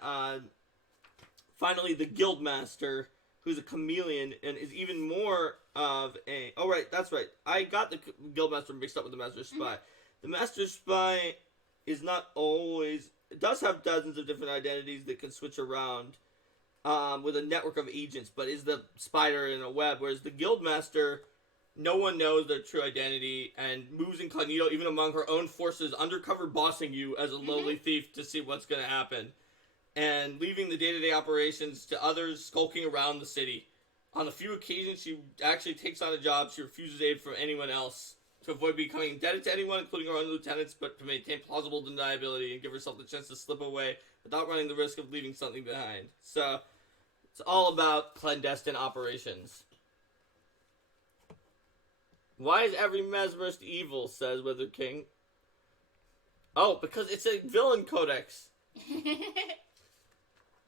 finally the guildmaster, who's a chameleon and is even more of a... Oh, right, that's right. I got the guildmaster mixed up with the master spy. The master spy is not always... It does have dozens of different identities that can switch around with a network of agents, but is the spider in a web, whereas the guildmaster, no one knows their true identity and moves incognito even among her own forces, undercover bossing you as a lowly thief to see what's going to happen, and leaving the day-to-day operations to others skulking around the city. On a few occasions, she actually takes on a job. She refuses aid from anyone else to avoid becoming indebted to anyone, including her own lieutenants, but to maintain plausible deniability and give herself the chance to slip away without running the risk of leaving something behind. So, it's all about clandestine operations. Why is every mesmerist evil, says Wither King. Oh, because it's a villain codex.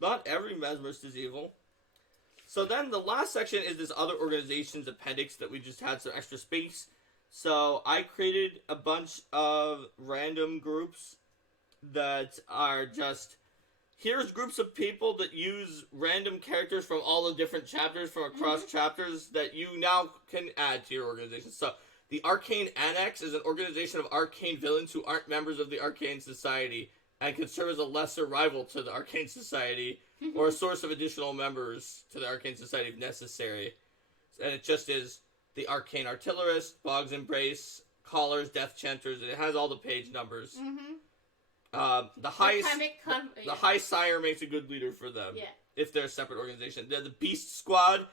Not every mesmerist is evil. So then the last section is this other organizations appendix that we just had some extra space. So I created a bunch of random groups that are just... Here's groups of people that use random characters from all the different chapters from across chapters that you now can add to your organization. So the Arcane Annex is an organization of arcane villains who aren't members of the Arcane Society and can serve as a lesser rival to the Arcane Society or a source of additional members to the Arcane Society if necessary. And it just is the Arcane Artillerist, Bog's Embrace, Callers, Death Chanters, and it has all the page numbers. The High Sire makes a good leader for them. Yeah. If they're a separate organization. The Beast Squad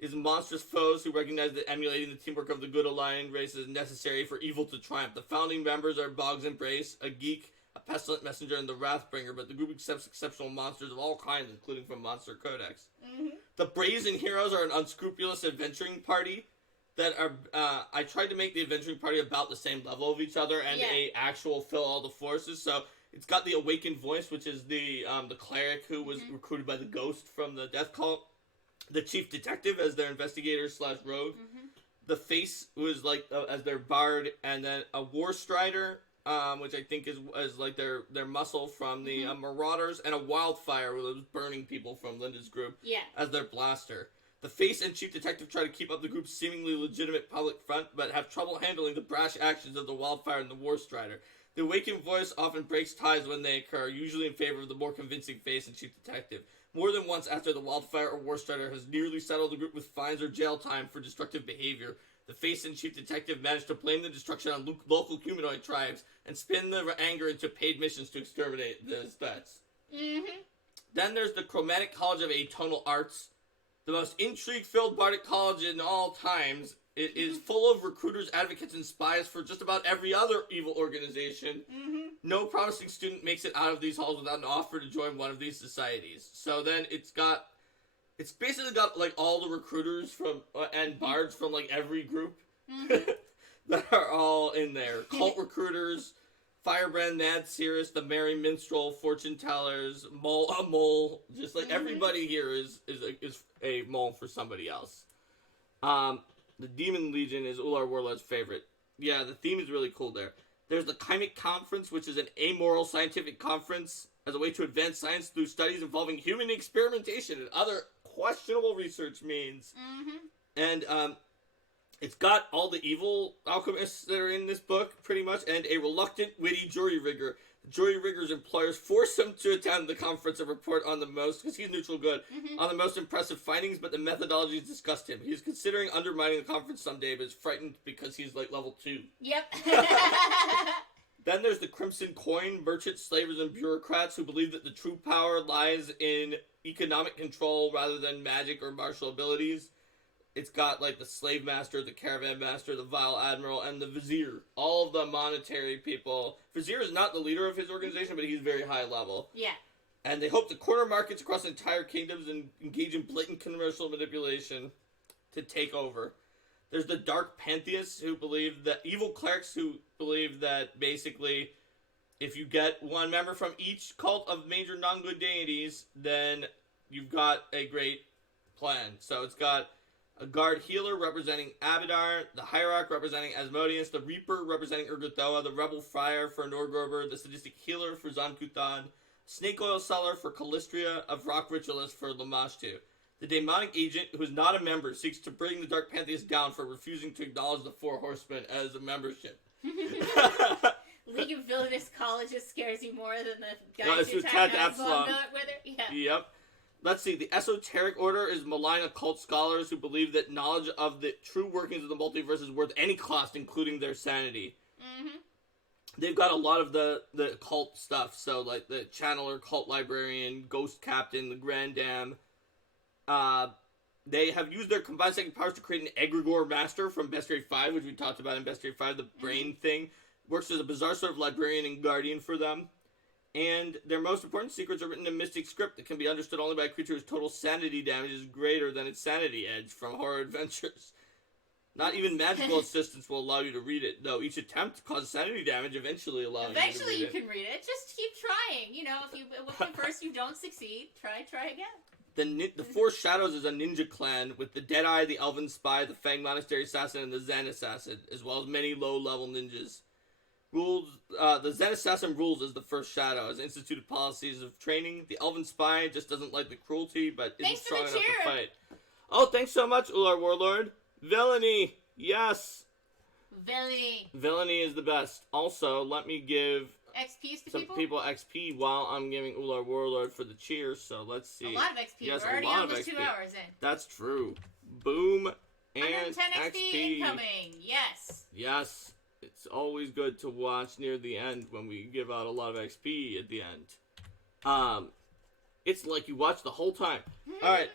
is monstrous foes who recognize that emulating the teamwork of the good aligned race is necessary for evil to triumph. The founding members are Bog's Embrace, a geek, a pestilent messenger, and the Wrathbringer, but the group accepts exceptional monsters of all kinds, including from Monster Codex. The Brazen Heroes are an unscrupulous adventuring party that are, I tried to make the adventuring party about the same level of each other and a actual fill all the forces, so it's got the Awakened Voice, which is the cleric who was recruited by the ghost from the Death Cult. The Chief Detective as their investigator / rogue. The Face, who is like as their bard, and then a War Strider, which I think is like their muscle from the Marauders, and a Wildfire, who was burning people from Linda's group, as their blaster. The Face and Chief Detective try to keep up the group's seemingly legitimate public front, but have trouble handling the brash actions of the Wildfire and the War Strider. The Awakened Voice often breaks ties when they occur, usually in favor of the more convincing Face and Chief Detective. More than once after the Wildfire or War Strider has nearly settled the group with fines or jail time for destructive behavior, the Face and Chief Detective manage to blame the destruction on local humanoid tribes and spin the anger into paid missions to exterminate the threats. Then there's the Chromatic College of Atonal Arts, the most intrigue-filled bardic college in all times. It is full of recruiters, advocates, and spies for just about every other evil organization. No promising student makes it out of these halls without an offer to join one of these societies. So then it's basically got like all the recruiters from and bards from like every group that are all in there. Cult recruiters, Firebrand, Mad Seeress, the Merry Minstrel, Fortune Tellers, Mole. Just like everybody here is a mole for somebody else. The Demon Legion is Ular Warlord's favorite. Yeah, the theme is really cool there. There's the Chymic Conference, which is an amoral scientific conference as a way to advance science through studies involving human experimentation and other questionable research means. And it's got all the evil alchemists that are in this book, pretty much, and a reluctant, witty jury rigger. The jury rigger's employers force him to attend the conference and report on the most, because he's neutral good, on the most impressive findings, but the methodologies disgust him. He's considering undermining the conference someday, but is frightened because he's like level 2. Yep. Then there's the Crimson Coin, merchants, slavers, and bureaucrats who believe that the true power lies in economic control rather than magic or martial abilities. It's got like the Slave Master, the Caravan Master, the Vile Admiral, and the Vizier. All of the monetary people. Vizier is not the leader of his organization, but he's very high level. Yeah. And they hope to corner markets across entire kingdoms and engage in blatant commercial manipulation to take over. There's the Dark Pantheists who believe that... Evil clerics who believe that basically if you get one member from each cult of major non-good deities, then you've got a great plan. So it's got a guard healer representing Abadar, the hierarch representing Asmodeus, the reaper representing Urgathoa, the rebel friar for Norgorber, the sadistic healer for Zankutan, snake oil seller for Calistria, a rock ritualist for Lamashtu. The demonic agent, who is not a member, seeks to bring the Dark Pantheists down for refusing to acknowledge the Four Horsemen as a membership. League of Villainous Colleges scares you more than the guys who attacked Absalom with her? Yeah. Yep. Let's see. The Esoteric Order is malign occult scholars who believe that knowledge of the true workings of the multiverse is worth any cost, including their sanity. They've got a lot of the occult stuff, so like the Channeler, Cult Librarian, Ghost Captain, the Grand Dam. They have used their combined psychic powers to create an Egregore Master from Bestiary 5, which we talked about in Bestiary 5, the brain thing. Works as a bizarre sort of librarian and guardian for them. And their most important secrets are written in mystic script that can be understood only by a creature whose total sanity damage is greater than its sanity edge from Horror Adventures. Not even magical assistance will allow you to read it, though each attempt causes sanity damage, eventually allowing Eventually you to read you can read it. Just keep trying. You know, if first you don't succeed, try again. The Four Shadows is a ninja clan with the Deadeye, the Elven Spy, the Fang Monastery Assassin, and the Zen Assassin, as well as many low-level ninjas. The Zen Assassin rules as the first shadow, has instituted policies of training. The Elven Spy just doesn't like the cruelty, but isn't strong enough to fight. Oh, thanks so much, Ular Warlord. Villainy, yes. Villainy is the best. Also, let me give XPs to some people XP while I'm giving Ular Warlord for the cheers. So let's see. A lot of XP. Yes, We're already almost 2 hours in. That's true. Boom and 110 XP incoming. Yes. Yes. It's always good to watch near the end when we give out a lot of XP at the end. It's like you watch the whole time. All right.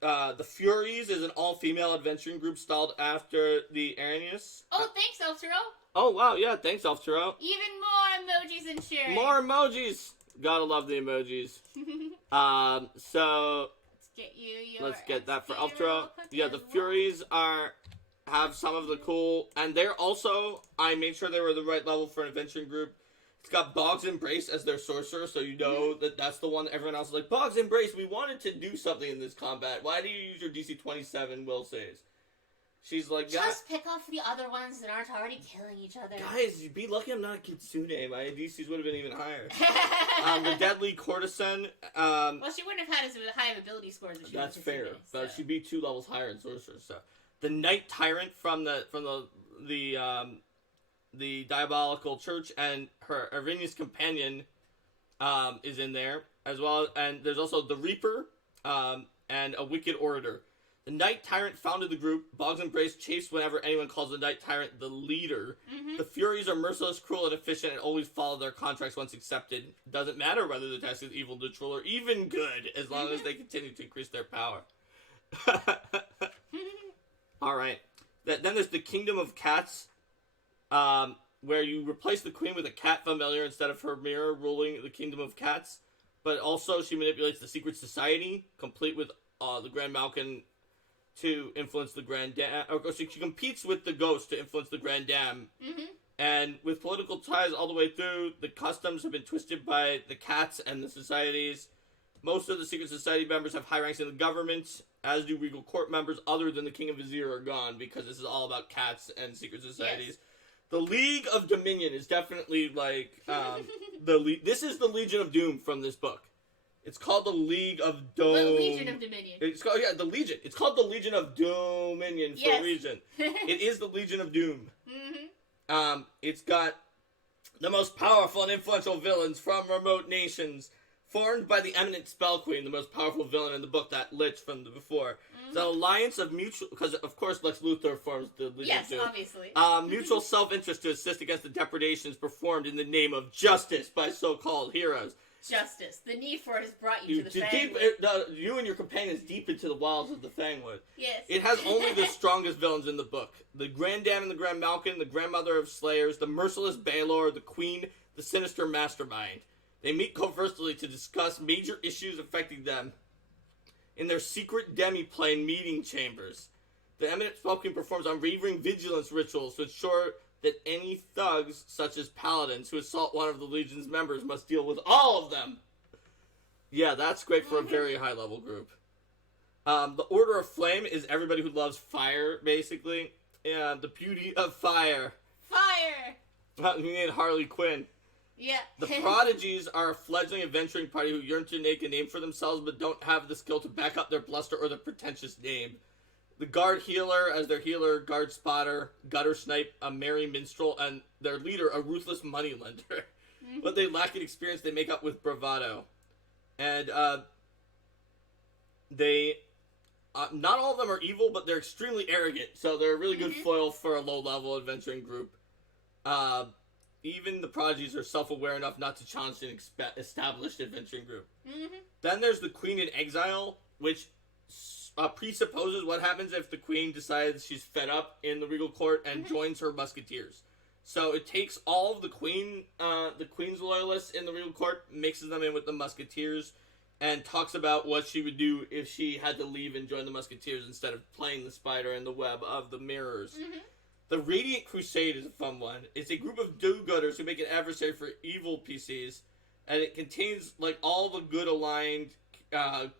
The Furies is an all-female adventuring group styled after the Arrhenius. Oh, thanks, Elftero. Oh, wow, yeah, thanks, Elftero. Even more emojis and sharing. More emojis. Gotta love the emojis. So... Let's get that for Elftero. Yeah, the Furies have some of the cool... And they're also... I made sure they were the right level for an adventuring group. It's got Bog's Embrace as their sorcerer, so you know that that's the one that everyone else is like, Bog's Embrace, we wanted to do something in this combat. Why do you use your DC 27, Will says? She's like, just pick off the other ones that aren't already killing each other. Guys, you'd be lucky I'm not a Kitsune. My DCs would have been even higher. The Deadly Courtesan. Well, she wouldn't have had as high of ability scores as she That's was fair, Kitsune, but she'd be 2 levels higher in sorcerer. So, the Night Tyrant from the Diabolical Church and her Arrhenius companion is in there as well, and there's also the Reaper and a Wicked Orator. The Night Tyrant founded the group. Bog's Embrace chased whenever anyone calls the Night Tyrant the leader. The Furies are merciless, cruel, and efficient, and always follow their contracts once accepted. Doesn't matter whether the task is evil, neutral, or even good, as long as they continue to increase their power. All right. Then there's the Kingdom of Cats, where you replace the queen with a cat familiar instead of her mirror ruling the Kingdom of Cats. But also she manipulates the secret society, complete with the Grand Malkin to influence the Grand Dam. So she competes with the Ghost to influence the Grand Dam. And with political ties all the way through, the customs have been twisted by the cats and the societies. Most of the secret society members have high ranks in the government, as do regal court members other than the King of Vizier are gone, because this is all about cats and secret societies. Yes. The League of Dominion is definitely like this is the Legion of Doom from this book. It's called the League of Doom. The Legion of Dominion. It's called the Legion. It's called the Legion of Dominion for a reason. It is the Legion of Doom. It's got the most powerful and influential villains from remote nations, formed by the eminent Spell Queen, the most powerful villain in the book, that Lich from the before. It's an alliance of mutual, because of course Lex Luthor forms the Legion of Doom. Yes, obviously. Mutual self-interest to assist against the depredations performed in the name of justice by so-called heroes. Justice. The need for it has brought you to the Fangwood. You and your companions deep into the wilds of the Fangwood. Yes. It has only the strongest villains in the book. The Grand Dam and the Grand Malkin, the Grandmother of Slayers, the merciless Baelor, the Queen, the sinister Mastermind. They meet covertly to discuss major issues affecting them in their secret demi-plane meeting chambers. The eminent Spelking performs unwavering vigilance rituals to ensure that any thugs, such as paladins, who assault one of the Legion's members must deal with all of them. Yeah, that's great for a very high-level group. The Order of Flame is everybody who loves fire, basically. Yeah, the beauty of fire. Fire! You need Harley Quinn. Yeah. The Prodigies are a fledgling adventuring party who yearn to make a name for themselves but don't have the skill to back up their bluster or their pretentious name. The Guard Healer as their healer, Guard Spotter, Gutter Snipe, a merry minstrel, and their leader, a ruthless moneylender. What they lack in experience, they make up with bravado. And they... not all of them are evil, but they're extremely arrogant, so they're a really good foil for a low-level adventuring group. Even the Prodigies are self-aware enough not to challenge an established adventuring group. Then there's the Queen in Exile, which presupposes what happens if the Queen decides she's fed up in the Regal Court and joins her Musketeers. So it takes all of the Queen's loyalists in the Regal Court, mixes them in with the Musketeers, and talks about what she would do if she had to leave and join the Musketeers instead of playing the spider in the web of the mirrors. Mm-hmm. The Radiant Crusade is a fun one. It's a group of do-gooders who make an adversary for evil PCs, and it contains like all the good aligned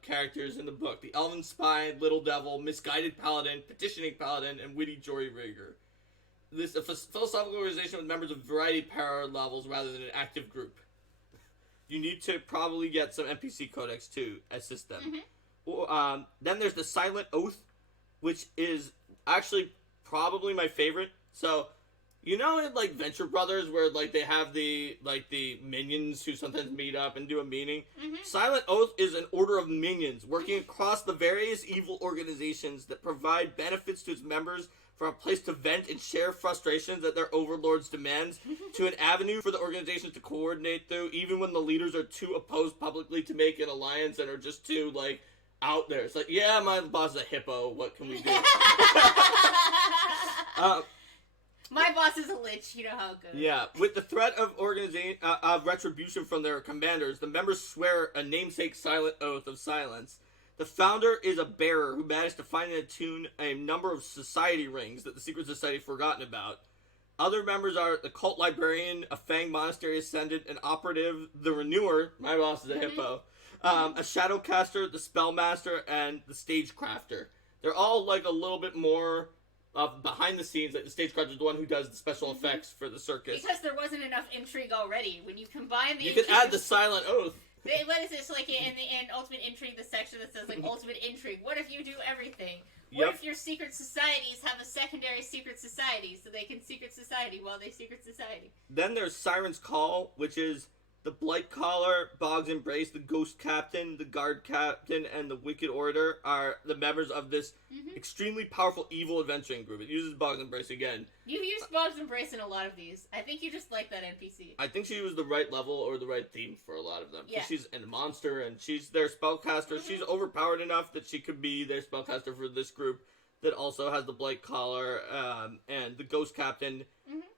characters in the book: the Elven Spy, Little Devil, Misguided Paladin, Petitioning Paladin, and Witty Joy Rigger. This is a philosophical organization with members of a variety of power levels rather than an active group. You need to probably get some NPC Codex to assist them. Mm-hmm. Then there's the Silent Oath, which is actually probably my favorite. So, you know, in like Venture Brothers, where like they have the minions who sometimes meet up and do a meeting. Mm-hmm. Silent Oath is an order of minions working across the various evil organizations that provide benefits to its members, from a place to vent and share frustrations at their overlords' demands, to an avenue for the organizations to coordinate through, even when the leaders are too opposed publicly to make an alliance and are just too like out there. It's like, yeah, my boss is a hippo. What can we do? My boss is a lich. You know how it goes. Yeah, with the threat of retribution from their commanders, the members swear a namesake silent oath of silence. The founder is a bearer who managed to find and attune a number of society rings that the secret society had forgotten about. Other members are the cult librarian, a Fang monastery ascendant, an operative, the renewer, my boss is a hippo, a shadowcaster, the spellmaster, and the stagecrafter. They're all like a little bit more behind the scenes. Like the stagecrafter is the one who does the special effects for the circus. Because there wasn't enough intrigue already. When you combine the You can add the silent oath. What is this, like, in Ultimate Intrigue, the section that says, like, Ultimate Intrigue? What if you do everything? What if your secret societies have a secondary secret society, so they can secret society while they secret society? Then there's Siren's Call, which is the Blight Caller, Bog's Embrace, the Ghost Captain, the Guard Captain, and the Wicked Order are the members of this extremely powerful evil adventuring group. It uses Bog's Embrace again. You've used Bog's Embrace in a lot of these. I think you just like that NPC. I think she was the right level or the right theme for a lot of them. Yeah. She's a monster, and she's their spellcaster. She's overpowered enough that she could be their spellcaster for this group that also has the Blight Caller and the Ghost Captain.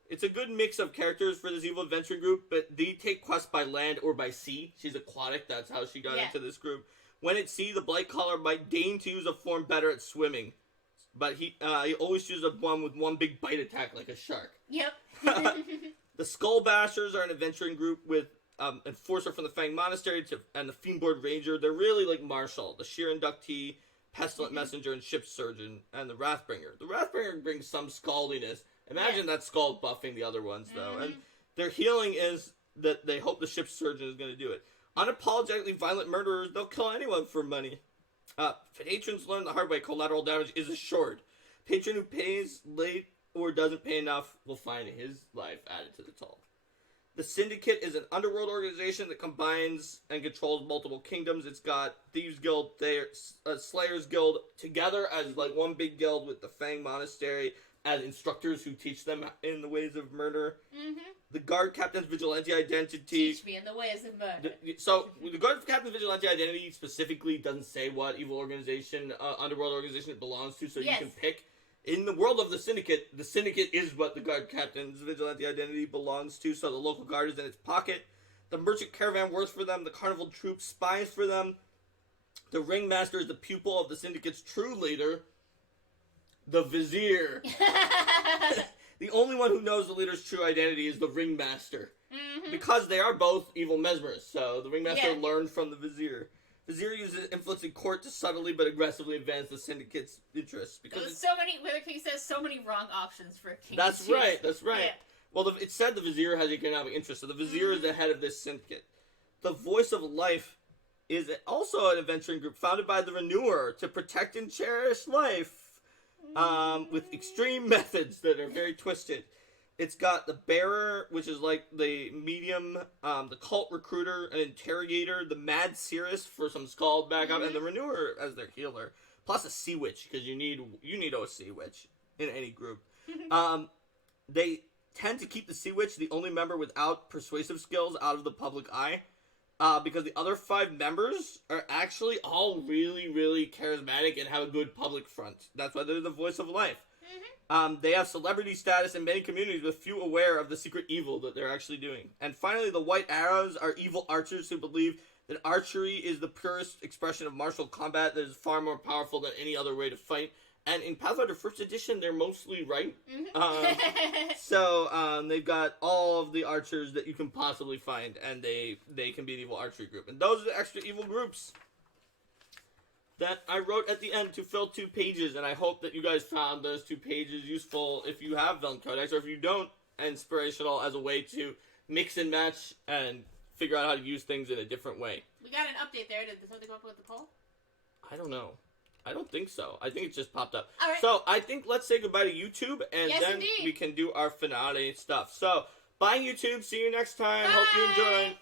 It's a good mix of characters for this evil adventuring group, but they take quests by land or by sea. She's aquatic, that's how she got into this group. When at sea, the Blight Caller might deign to use a form better at swimming, but he always chooses one with one big bite attack like a shark. Yep. The Skull Bashers are an adventuring group with Enforcer from the Fang Monastery and the Fiendboard Ranger. They're really like Marshall, the Sheer Inductee, Pestilent Messenger, and Ship Surgeon, and the Wrathbringer. The Wrathbringer brings some scaldiness. Imagine that skull buffing the other ones, though. And their healing is that they hope the Ship's Surgeon is going to do it. Unapologetically violent murderers, they'll kill anyone for money. Patrons learn the hard way collateral damage is assured. Patron who pays late or doesn't pay enough will find his life added to the toll. The Syndicate is an underworld organization that combines and controls multiple kingdoms. It's got Thieves Guild, Slayers Guild together as like one big guild with the Fang Monastery as instructors who teach them in the ways of murder. The Guard Captain's Vigilante Identity. Teach me in the ways of murder. So, the Guard Captain's Vigilante Identity specifically doesn't say what evil organization, underworld organization it belongs to, so you can pick. In the world of the Syndicate is what the Guard Captain's Vigilante Identity belongs to, so the local guard is in its pocket. The Merchant Caravan works for them. The Carnival Troop spies for them. The Ringmaster is the pupil of the Syndicate's true leader, the Vizier. The only one who knows the leader's true identity is the Ringmaster. Because they are both evil mesmerists, so the Ringmaster learned from the Vizier. Vizier uses influence in court to subtly but aggressively advance the Syndicate's interests. Because so many, Wither King says so many wrong options for a king. That's right. Yeah. Well, it said the Vizier has economic interest, so the Vizier is the head of this syndicate. The Voice of Life is also an adventuring group founded by the Renewer to protect and cherish life. With extreme methods that are very twisted. It's got the Bearer, which is like the medium, the Cult Recruiter, an Interrogator, the Mad Seeress for some Scald backup, and the Renewer as their healer. Plus a Sea Witch, because you need a Sea Witch in any group. They tend to keep the Sea Witch, the only member without persuasive skills, out of the public eye. Because the other 5 members are actually all really, really charismatic and have a good public front. That's why they're the Voice of Life. They have celebrity status in many communities with few aware of the secret evil that they're actually doing. And finally, the White Arrows are evil archers who believe that archery is the purest expression of martial combat that is far more powerful than any other way to fight. And in Pathfinder 1st Edition, they're mostly right. So they've got all of the archers that you can possibly find, and they can be an evil archery group. And those are the extra evil groups that I wrote at the end to fill 2 pages, and I hope that you guys found those 2 pages useful if you have Villain Codex, or if you don't, inspirational as a way to mix and match and figure out how to use things in a different way. We got an update there. Did something go up with the poll? I don't know. I don't think so. I think it just popped up. All right. So I think let's say goodbye to YouTube, and Yes, then indeed. we can do our finale stuff. So bye, YouTube. See you next time. Bye. Hope you enjoy.